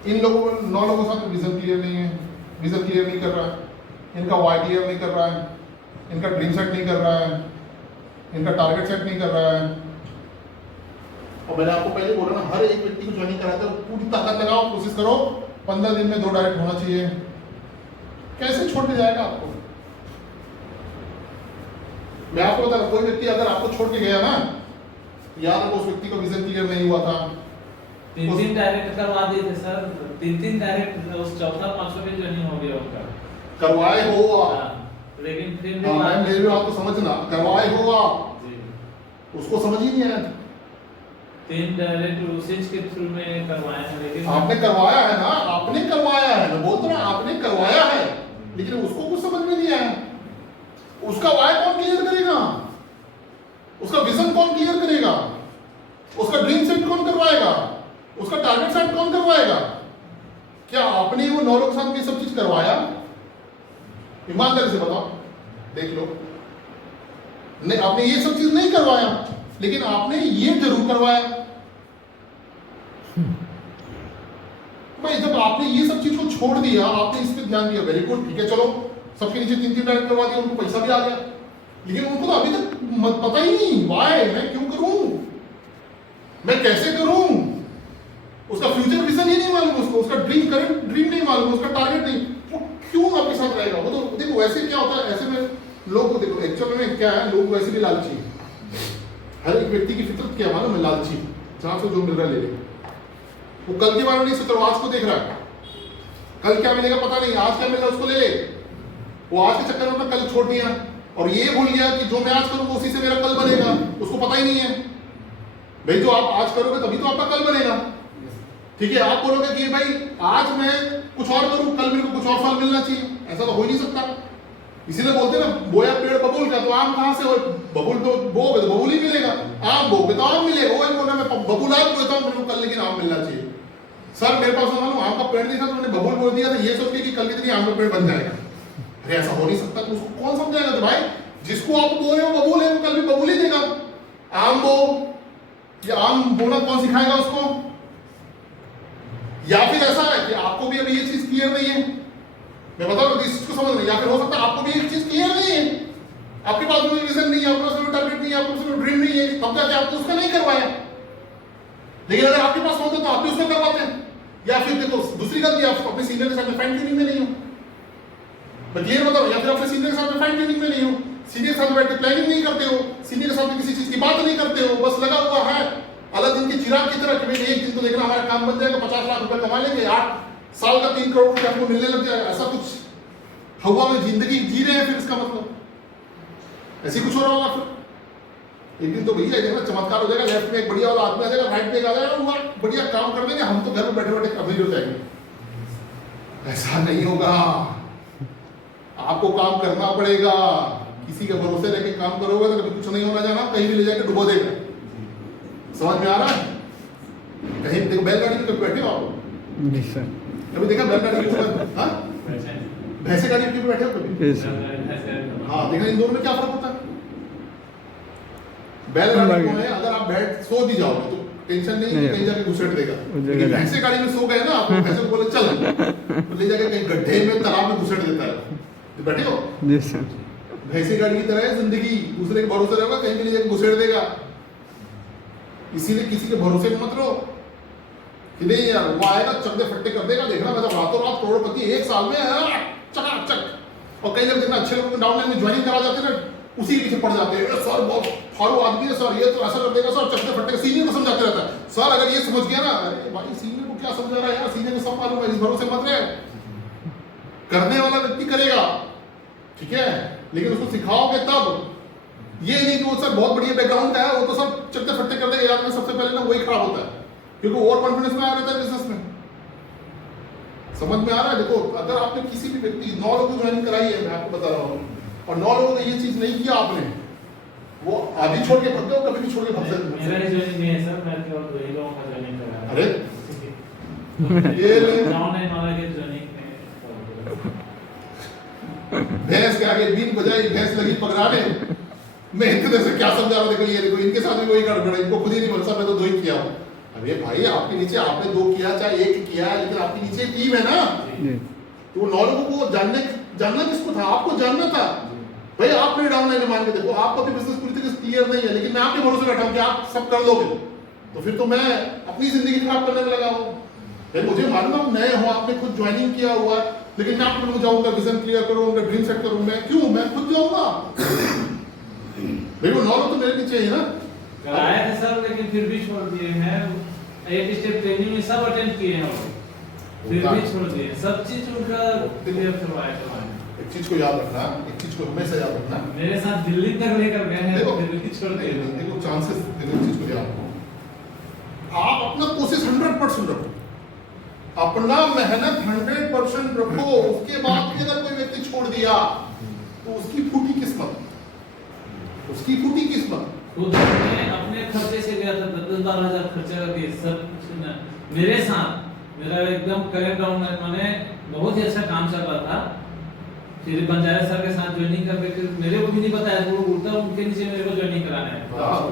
इन लोगों 9 लोगों के साथ विजन क्लियर नहीं है, विजन क्लियर नहीं कर रहा है, इनका वाई क्लियर नहीं कर रहा है, इनका ड्रीम सेट नहीं कर रहा है, इनका टारगेट सेट नहीं कर रहा है। और मैंने आपको पहले बोला ना, हर एक व्यक्ति को ज्वाइनिंग कराते हो पूरी ताकत लगाओ, कोशिश करो 15 दिन में 2 डायरेक्ट होना चाहिए, कैसे छोड़ के जाएगा आपको। मैं आपको बता रहा, कोई व्यक्ति अगर आपको छोड़ के गया ना, याद रखो उस व्यक्ति का विजन क्लियर नहीं हुआ था, 3 डायरेक्ट करवा दिए थे सर, 3 डायरेक्ट, उस चौथा 500 भी ज्वाइनिंग हो गया उनका, करवाए हो आप, लेकिन फिर मेरी बात को समझना, करवाए हो आप, उसको समझ ही नहीं आया, 3 डायरेक्ट उसी के थ्रू में करवाए हैं, लेकिन आपने करवाया है ना, आपने करवाया है, मैं बोल तो रहा आपने करवाया है, लेकिन उसको कुछ समझ में नहीं आया। उसका वाई कौन क्लियर करेगा, उसका विजन कौन क्लियर करेगा, उसका ड्रीम सेट कौन करवाएगा, उसका टारगेट सेट कौन करवाएगा? क्या आपने वो 9 लोगों के साथ ये सब चीज करवाया? ईमानदारी से बताओ, देख लो। नहीं, आपने ये सब चीज नहीं करवाया, लेकिन आपने ये जरूर करवाया। भाई जब आपने ये सब चीज को छोड़ दिया, आपने इस पे ध्यान दिया, वेरी गुड, ठीक है, चलो सबके नीचे 3-3 डायरेक्ट करवा दिया, उनको पैसा भी आ गया, लेकिन उनको तो अभी तक पता ही नहीं वाई, मैं क्यों करूं, मैं कैसे करूं, उसका फ्यूचर विजन ही नहीं मालूम, उसको उसका करंट ड्रीम नहीं मालूम, उसका टारगेट नहीं, वो क्यों आपके साथ रहेगा? वो तो देखो वैसे क्या होता है, ऐसे में लोग को देखो एक्चुअल में क्या है, लोग वैसे भी लालची है। हर एक व्यक्ति की फितरत क्या मालूम है, लालची, जहां से जो मिल रहा है ले ले। वो कल के बारे में नहीं सोच रहा, आज को देख रहा है, कल क्या मिलेगा पता नहीं, आज क्या मिलेगा उसको ले ले। वो आज के चक्कर में कल छोड़ दिया और ये भूल गया कि जो मैं आज करूंगा उसी से मेरा कल बनेगा, उसको पता ही नहीं है। भाई जो आप आज करोगे तभी तो आपका कल बनेगा, ठीक है। आप बोलोगे कि भाई आज मैं कुछ और करूं, कल मेरे को कुछ और फल मिलना चाहिए, ऐसा तो हो ही नहीं सकता। इसीलिए बोलते हैं ना, बोया पेड़ बबूल का, तो आम कहां से हो, बबूल तो बोगे तो बबूल ही मिलेगा, आम बोगे तो आम मिलेगा। वो बोलना मैं बबूल आज बोलता हूं, मेरे को कल लेकिन आम मिलना चाहिए। सर मेरे पास मालूम आम का पेड़ नहीं था, तो मैंने बबूल बोल दिया था ये सोच के कि कल के दिन आम का पेड़ बन जाएगा। अरे ऐसा हो नहीं सकता, तो उसको कौन समझाएगा? तो भाई जिसको आप बोल रहे हो बबूल है, वो कल भी बबूल ही देगा। आम बो, ये आम बोना कौन सिखाएगा उसको? या फिर ऐसा है कि आपको भी अभी ये चीज क्लियर नहीं है, मैं बता रहा हूं इस चीज को समझ नहीं, या फिर हो सकता है आपको भी एक चीज क्लियर नहीं है, आपके पास कोई विजन नहीं है, आपके पास कोई टारगेट नहीं है, आपके पास कोई ड्रीम नहीं है, तब जाके आपको उसका नहीं करवाया। लेकिन अगर आपके पास होता तो आप भी उसका करवाते हैं। या फिर देखो दूसरी गलती, आप अपने सीनियर के साथ में फाइन ट्यूनिंग में नहीं हो, मैं क्लियर बताऊं, या फिर अपने सीनियर के साथ में फाइन ट्यूनिंग में नहीं हो, सीनियर के साथ बैठ के प्लानिंग नहीं करते हो, सीनियर के साथ में किसी चीज की बात नहीं करते हो, बस लगा हुआ है अलग दिन के चिराग की तरह कि भाई एक दिन तो देखना हमारा काम बन जाएगा, 50 लाख रुपए कमा लेंगे, 8 साल का 3 करोड़ रुपए हमको मिलने लग जाएगा, ऐसा कुछ हवा में जिंदगी जी रहे हैं। फिर इसका मतलब ऐसे कुछ हो रहा होगा, फिर एक दिन तो भैया देखना चमत्कार हो जाएगा, लेफ्ट में एक बढ़िया वाला आदमी आ जाएगा, राइट में एक आ जाएगा, वो बढ़िया काम कर देंगे, हम तो घर में बैठे बैठे अमीर हो जाएंगे। ऐसा नहीं होगा, आपको काम करना पड़ेगा। किसी के भरोसे लेके काम करोगे तो कभी कुछ नहीं होना जाना, कहीं भी ले जाके डुबो देगा। समझ में आ रहा है? कहीं देखो बैलगाड़ी में कभी बैठे हो आप? नहीं सर। कभी देखा बैलगाड़ी के ऊपर? हाँ, भैंसे गाड़ी में बैठे हो कभी? हाँ, देखा इन दोनों में क्या फर्क होता है? बैलगाड़ी में अगर आप बैठ सो भी जाओगे तो टेंशन नहीं, कहीं जाके घुसेट देगा। लेकिन भैंसे गाड़ी में सो गए ना आप, भैंसे को बोले चल, तो ले जाके कहीं गड्ढे में तालाब में घुसेट देता है। तो बैठे हो? जी सर। भैंसे गाड़ी की तरह है जिंदगी, दूसरे के भरोसे रहेगा, कहीं भी ले जाके घुसेट देगा। इसीलिए किसी के भरोसे में मत रहो कि नहीं यार वो आएगा चकदे फट्टे कर देगा, देखना मैं तो रातों रात करोड़पति 1 साल में चकाचक। और कई लोग देखना अच्छे लोग डाउनलाइन में ज्वाइनिंग करा जाते हैं ना, उसी के पीछे पड़ जाते हैं, सर बहुत फारू आदमी है सर, ये तो ऐसा कर देगा सर, चकदे फट्टे। सीनियर को समझाते रहता है, सर अगर ये समझ गया ना, अरे भाई सीनियर को क्या समझा रहा है यार, सीनियर को सब मालूम है, इस भरोसे मत रहे। करने वाला व्यक्ति करेगा, ठीक है, लेकिन उसको सिखाओगे तब। ये नहीं कि वो सर बहुत बढ़िया बैकग्राउंड का है, वो तो सब चकते फट्टे कर देगा, याद में सबसे पहले ना वही खराब होता है, क्योंकि ओवर कॉन्फिडेंस में आ रहता है बिजनेस में। समझ में आ रहा है? देखो अगर आपने किसी भी व्यक्ति 9 लोगों को ज्वाइनिंग कराई है, मैं आपको बता रहा हूँ, और 9 लोगों ने ये चीज नहीं किया आपने, वो आधी छोड़ के भगते हो, कभी भी छोड़ के भगते हो। मेरा ज्वाइनिंग नहीं है सर, मैं केवल 2 ही लोगों का ज्वाइनिंग करा। अरे ये ऑनलाइन वाला के ज्वाइनिंग भैंस के आगे बीन बजाई, भैंस लगी पकड़ाने। मैं इतने से क्या समझा रहा, देखो ये देखो इनके साथ भी वही गड़बड़ है, इनको खुद ही नहीं बोल, मैं तो 2 ही किया हूँ। अरे भाई आपके नीचे आपने 2 किया चाहे 1 किया, लेकिन आपके नीचे टीम है ना, तो वो 9 लोगों को जानना किसको था? आपको जानना था। भाई आप मेरे डाउनलाइन में मान के देखो, आपका भी बिजनेस पूरी तरह से क्लियर नहीं है, लेकिन मैं आपके भरोसे बैठा हूँ कि आप सब कर लोगे, तो फिर तो मैं अपनी जिंदगी खराब करने में लगा हूँ। मुझे मालूम है नए हो, आपने खुद ज्वाइनिंग किया हुआ है, लेकिन मैं आप लोगों जाऊंगा, विजन क्लियर करूँ, उनका ड्रीम सेट करूँ, मैं क्यों? मैं खुद जाऊंगा। भाई वो 9 लोग तो मेरे नीचे ही है ना। कराया था सर, लेकिन फिर भी छोड़ दिए हैं। 8 स्टेप ट्रेनिंग में सब अटेंड किए हैं, फिर भी छोड़ दिए, सब चीज उनका क्लियर करवाया। एक चीज को याद रखना, एक चीज को हमेशा याद रखना, मेरे साथ दिल्ली तक लेकर गए हैं, फिर भी छोड़ दिए। देखो चांसेस, देखो चीज को याद रखो, अपना कोशिश 100% रखो, अपना मेहनत 100% रखो। उसके बाद भी अगर कोई व्यक्ति छोड़ दिया तो उसकी फूटी किस्मत, उसकी फूटी किस्मत। खुद अपने खर्चे से गया था, 10-12 हजार खर्चा कर दिए सब कुछ ना। मेरे साथ मेरा एकदम करेक्ट डाउन है, मैंने बहुत ही अच्छा काम चल रहा था। फिर बंजारा सर के साथ ज्वाइनिंग करके फिर मेरे को भी नहीं बताया, वो उल्टा उनके नीचे मेरे को ज्वाइनिंग कराना है।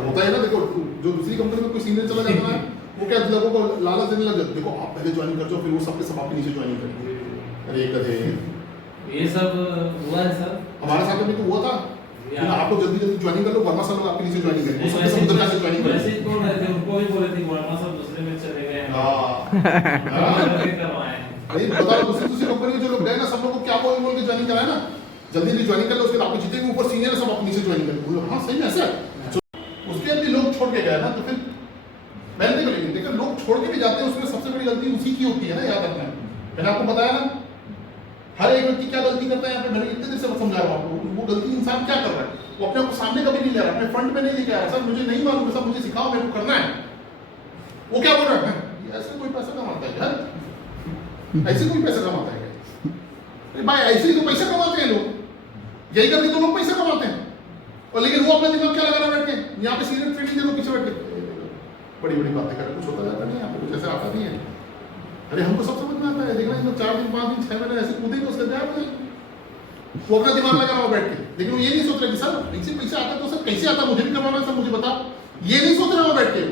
होता है ना, देखो जो दूसरी कंपनी में कोई सीनियर चला जाता है वो क्या लोगों को लालच देने लग जाता है, देखो आप पहले ज्वाइन कर जाओ, फिर वो सबके सब आपके नीचे ज्वाइनिंग करेंगे। अरे कदे ये सब हुआ है सर, हमारे साथ में तो हुआ था। आप लोग जल्दी जल्दी ज्वाइनिंग कर लो, वर्मा सर लोग आपके नीचे ज्वाइनिंग करेंगे, वो सबके सब उधर जाके ज्वाइनिंग करेंगे। मैसेज बोल रहे थे, उनको भी बोले थे वर्मा सर दूसरे में चले गए हैं। करवाए अरे बताओ, दूसरी कंपनी में जो लोग गए ना, सब लोग को क्या बोल के ज्वाइनिंग कराया ना, जल्दी जल्दी ज्वाइनिंग कर लो, उसके बाद आपके जितने भी ऊपर सीनियर है सब अपने नीचे ज्वाइनिंग करेंगे। हाँ सही में ऐसा है। उसके बाद भी लोग छोड़ के गए ना, तो फिर मैंने देखो, लेकिन देखो लोग छोड़ के भी जाते हैं, उसमें सबसे बड़ी गलती उसी की होती है ना, याद रखना। मैंने आपको बताया ना, हर एक व्यक्ति क्या गलती करता है यहाँ पे, मैंने इतने देर से समझा रहा हूँ आपको। वो गलती इंसान क्या कर रहा है, वो अपने को सामने कभी नहीं ले रहा, अपने फ्रंट में नहीं लेके आ रहा, सर मुझे नहीं मालूम है, सब मुझे सिखाओ, मेरे को करना है। वो क्या बोल रहा है, ऐसे कोई पैसा कमाता है यार, ऐसे कोई पैसा कमाता है? अरे भाई ऐसे ही तो पैसा कमाते हैं लोग, यही करके तो लोग पैसा कमाते हैं। और लेकिन वो अपना दिमाग क्या लगा रहा बैठ के, यहाँ पे सीनियर ट्रेनिंग दे दो, पीछे बैठ के बड़ी बड़ी बातें कर, कुछ होता जाता नहीं, यहाँ पे कुछ ऐसा आता नहीं है। अरे हमको सब समझ में आता है, देखना इसमें 4 दिन 5 दिन 6 महीने ऐसे कूदेंगे, उसके बाद वो अपना दिमाग लगा रहा बैठ के। लेकिन वो ये नहीं सोच रहा कि सर पैसे पैसे आता तो सर कैसे आता, मुझे भी करवाना है सर, मुझे बता। ये नहीं सोच रहा बैठ के।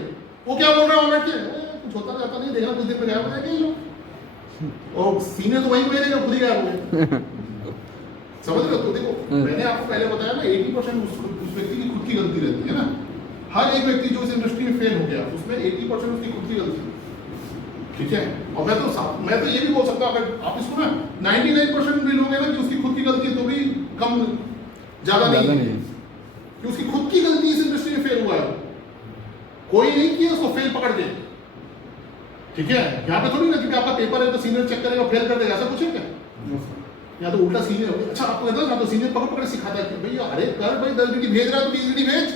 वो क्या बोल रहा है बैठ के, कुछ होता जाता नहीं, देखना कुछ देर में गायब हो जाएंगे ये लोग। और सीनियर तो वहीं पे रहेगा, खुद ही गायब हो गए। समझ रहे हो? तो देखो मैंने आपको पहले बताया ना, 80% उस व्यक्ति की खुद की गलती रहती है ना। हर एक व्यक्ति जो इस इंडस्ट्री में फेल हो गया, उसमें 80% उसकी खुद की गलती, ठीक है। और मैं तो ये भी बोल सकता हूँ, अगर आप इसको ना 99% भी लोग हैं ना कि उसकी खुद की गलती है, तो भी कम ज्यादा नहीं है कि उसकी खुद की गलती इस इंडस्ट्री में फेल हुआ है। कोई नहीं किया उसको फेल पकड़ के, ठीक है। यहाँ पे थोड़ी ना कि आपका पेपर है तो सीनियर चेक करेगा फेल कर देगा, ऐसा कुछ है क्या? या तो उल्टा सीनियर, अच्छा आपको कहता है ना, तो सीनियर पकड़ सिखाता है कि भैया अरे कर भाई, 10 ड्यूटी भेज रहा है तो 20 ड्यूटी भेज।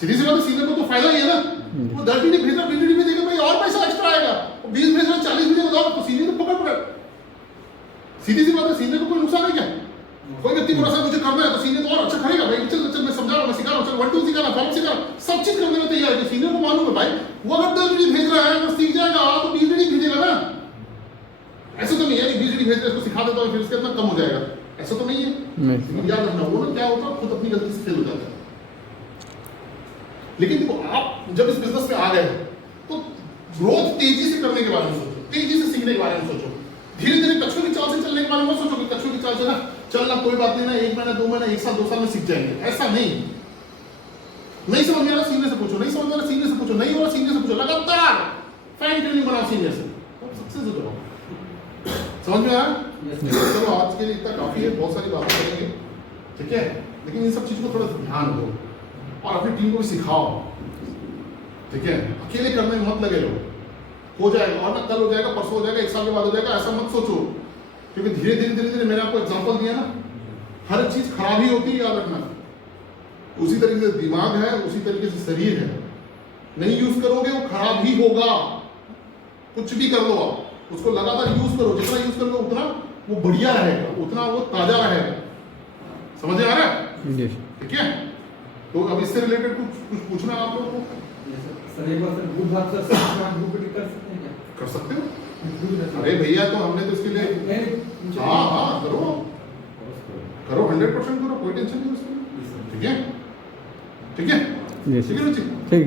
सीधी सी बात है, सीनियर को तो फायदा ही है ना, वो 10 ड्यूटी भेज रहा है, 20 ड्यूटी भेजेगा भाई और पैसा एक्स्ट्रा आएगा। 20 भेज रहा है 40 भेजेगा तो सीनियर को पकड़। सीधी सी बात है, सीनियर को कोई नुकसान है क्या? कोई व्यक्ति बोला सर मुझे करना है तो सीनियर तो और अच्छा करेगा भाई, चल चल मैं समझा रहा हूँ, मैं सिखा रहा हूँ, चल 1 2 सिखा, फॉर्म सिखा, सब चीज करने में तैयार है। सीनियर को मालूम है भाई, वो अगर 10 ड्यूटी भेज रहा है तो सीख जाएगा, तो 20 ड्यूटी भेजेगा ना। ऐसा तो नहीं है कि 20 ड्यूटी भेज रहे इसको सिखा देता हूँ फिर उसके इतना कम हो जाएगा, ऐसा तो नहीं है। याद रखना, वो ना क्या होता है, खुद अपनी गलती से फेल हो जाता है। लेकिन देखो आप जब इस बिजनेस में आ गए तो ग्रोथ तेजी से करने के बारे में सोचो, तेजी से सीखने के बारे में सोचो, धीरे धीरे कछुए की चाल से चलने के बारे में सोचो कि कछुए की चाल से ना चलना कोई बात नहीं ना, 1 महीना 2 महीना 1 साल 2 साल में सीख जाएंगे, ऐसा नहीं। नहीं समझ में आ रहा सीनियर से पूछो, नहीं समझ में आ रहा सीनियर से पूछो, नहीं हो रहा सीनियर से पूछो, लगातार फाइन ट्यूनिंग बनाओ सीनियर से, सक्सेस हो जाओ। समझ में आया? चलो आज के लिए इतना काफी है, बहुत सारी बातें करेंगे, ठीक है। लेकिन इन सब चीजों को थोड़ा ध्यान दो और अपनी टीम को भी सिखाओ, ठीक है। अकेले करने में मत लगे रहो, हो जाएगा और ना कल हो जाएगा, परसों हो जाएगा, 1 साल के बाद हो जाएगा, ऐसा मत सोचो। क्योंकि धीरे धीरे मैंने आपको एग्जांपल दिया ना, हर चीज खराब ही होती है, याद रखना। उसी तरीके से दिमाग है, उसी तरीके से शरीर है, नहीं यूज करोगे वो खराब ही होगा। कुछ भी कर लो आप, उसको लगातार यूज करो, जितना यूज करोगे उतना वो बढ़िया रहेगा, उतना वो ताजा रहेगा। समझ में आ रहा है? ठीक है। तो अब इससे रिलेटेड कुछ पूछना है आप लोगों को? सर एक बार सर गुड बात सर ग्रुप पे कर सकते हैं क्या? कर सकते हो। अरे भैया तो हमने तो इसके लिए हाँ करो 100% करो, कोई टेंशन नहीं उसमें, ठीक है। ठीक है, ठीक है रुचि, ठीक।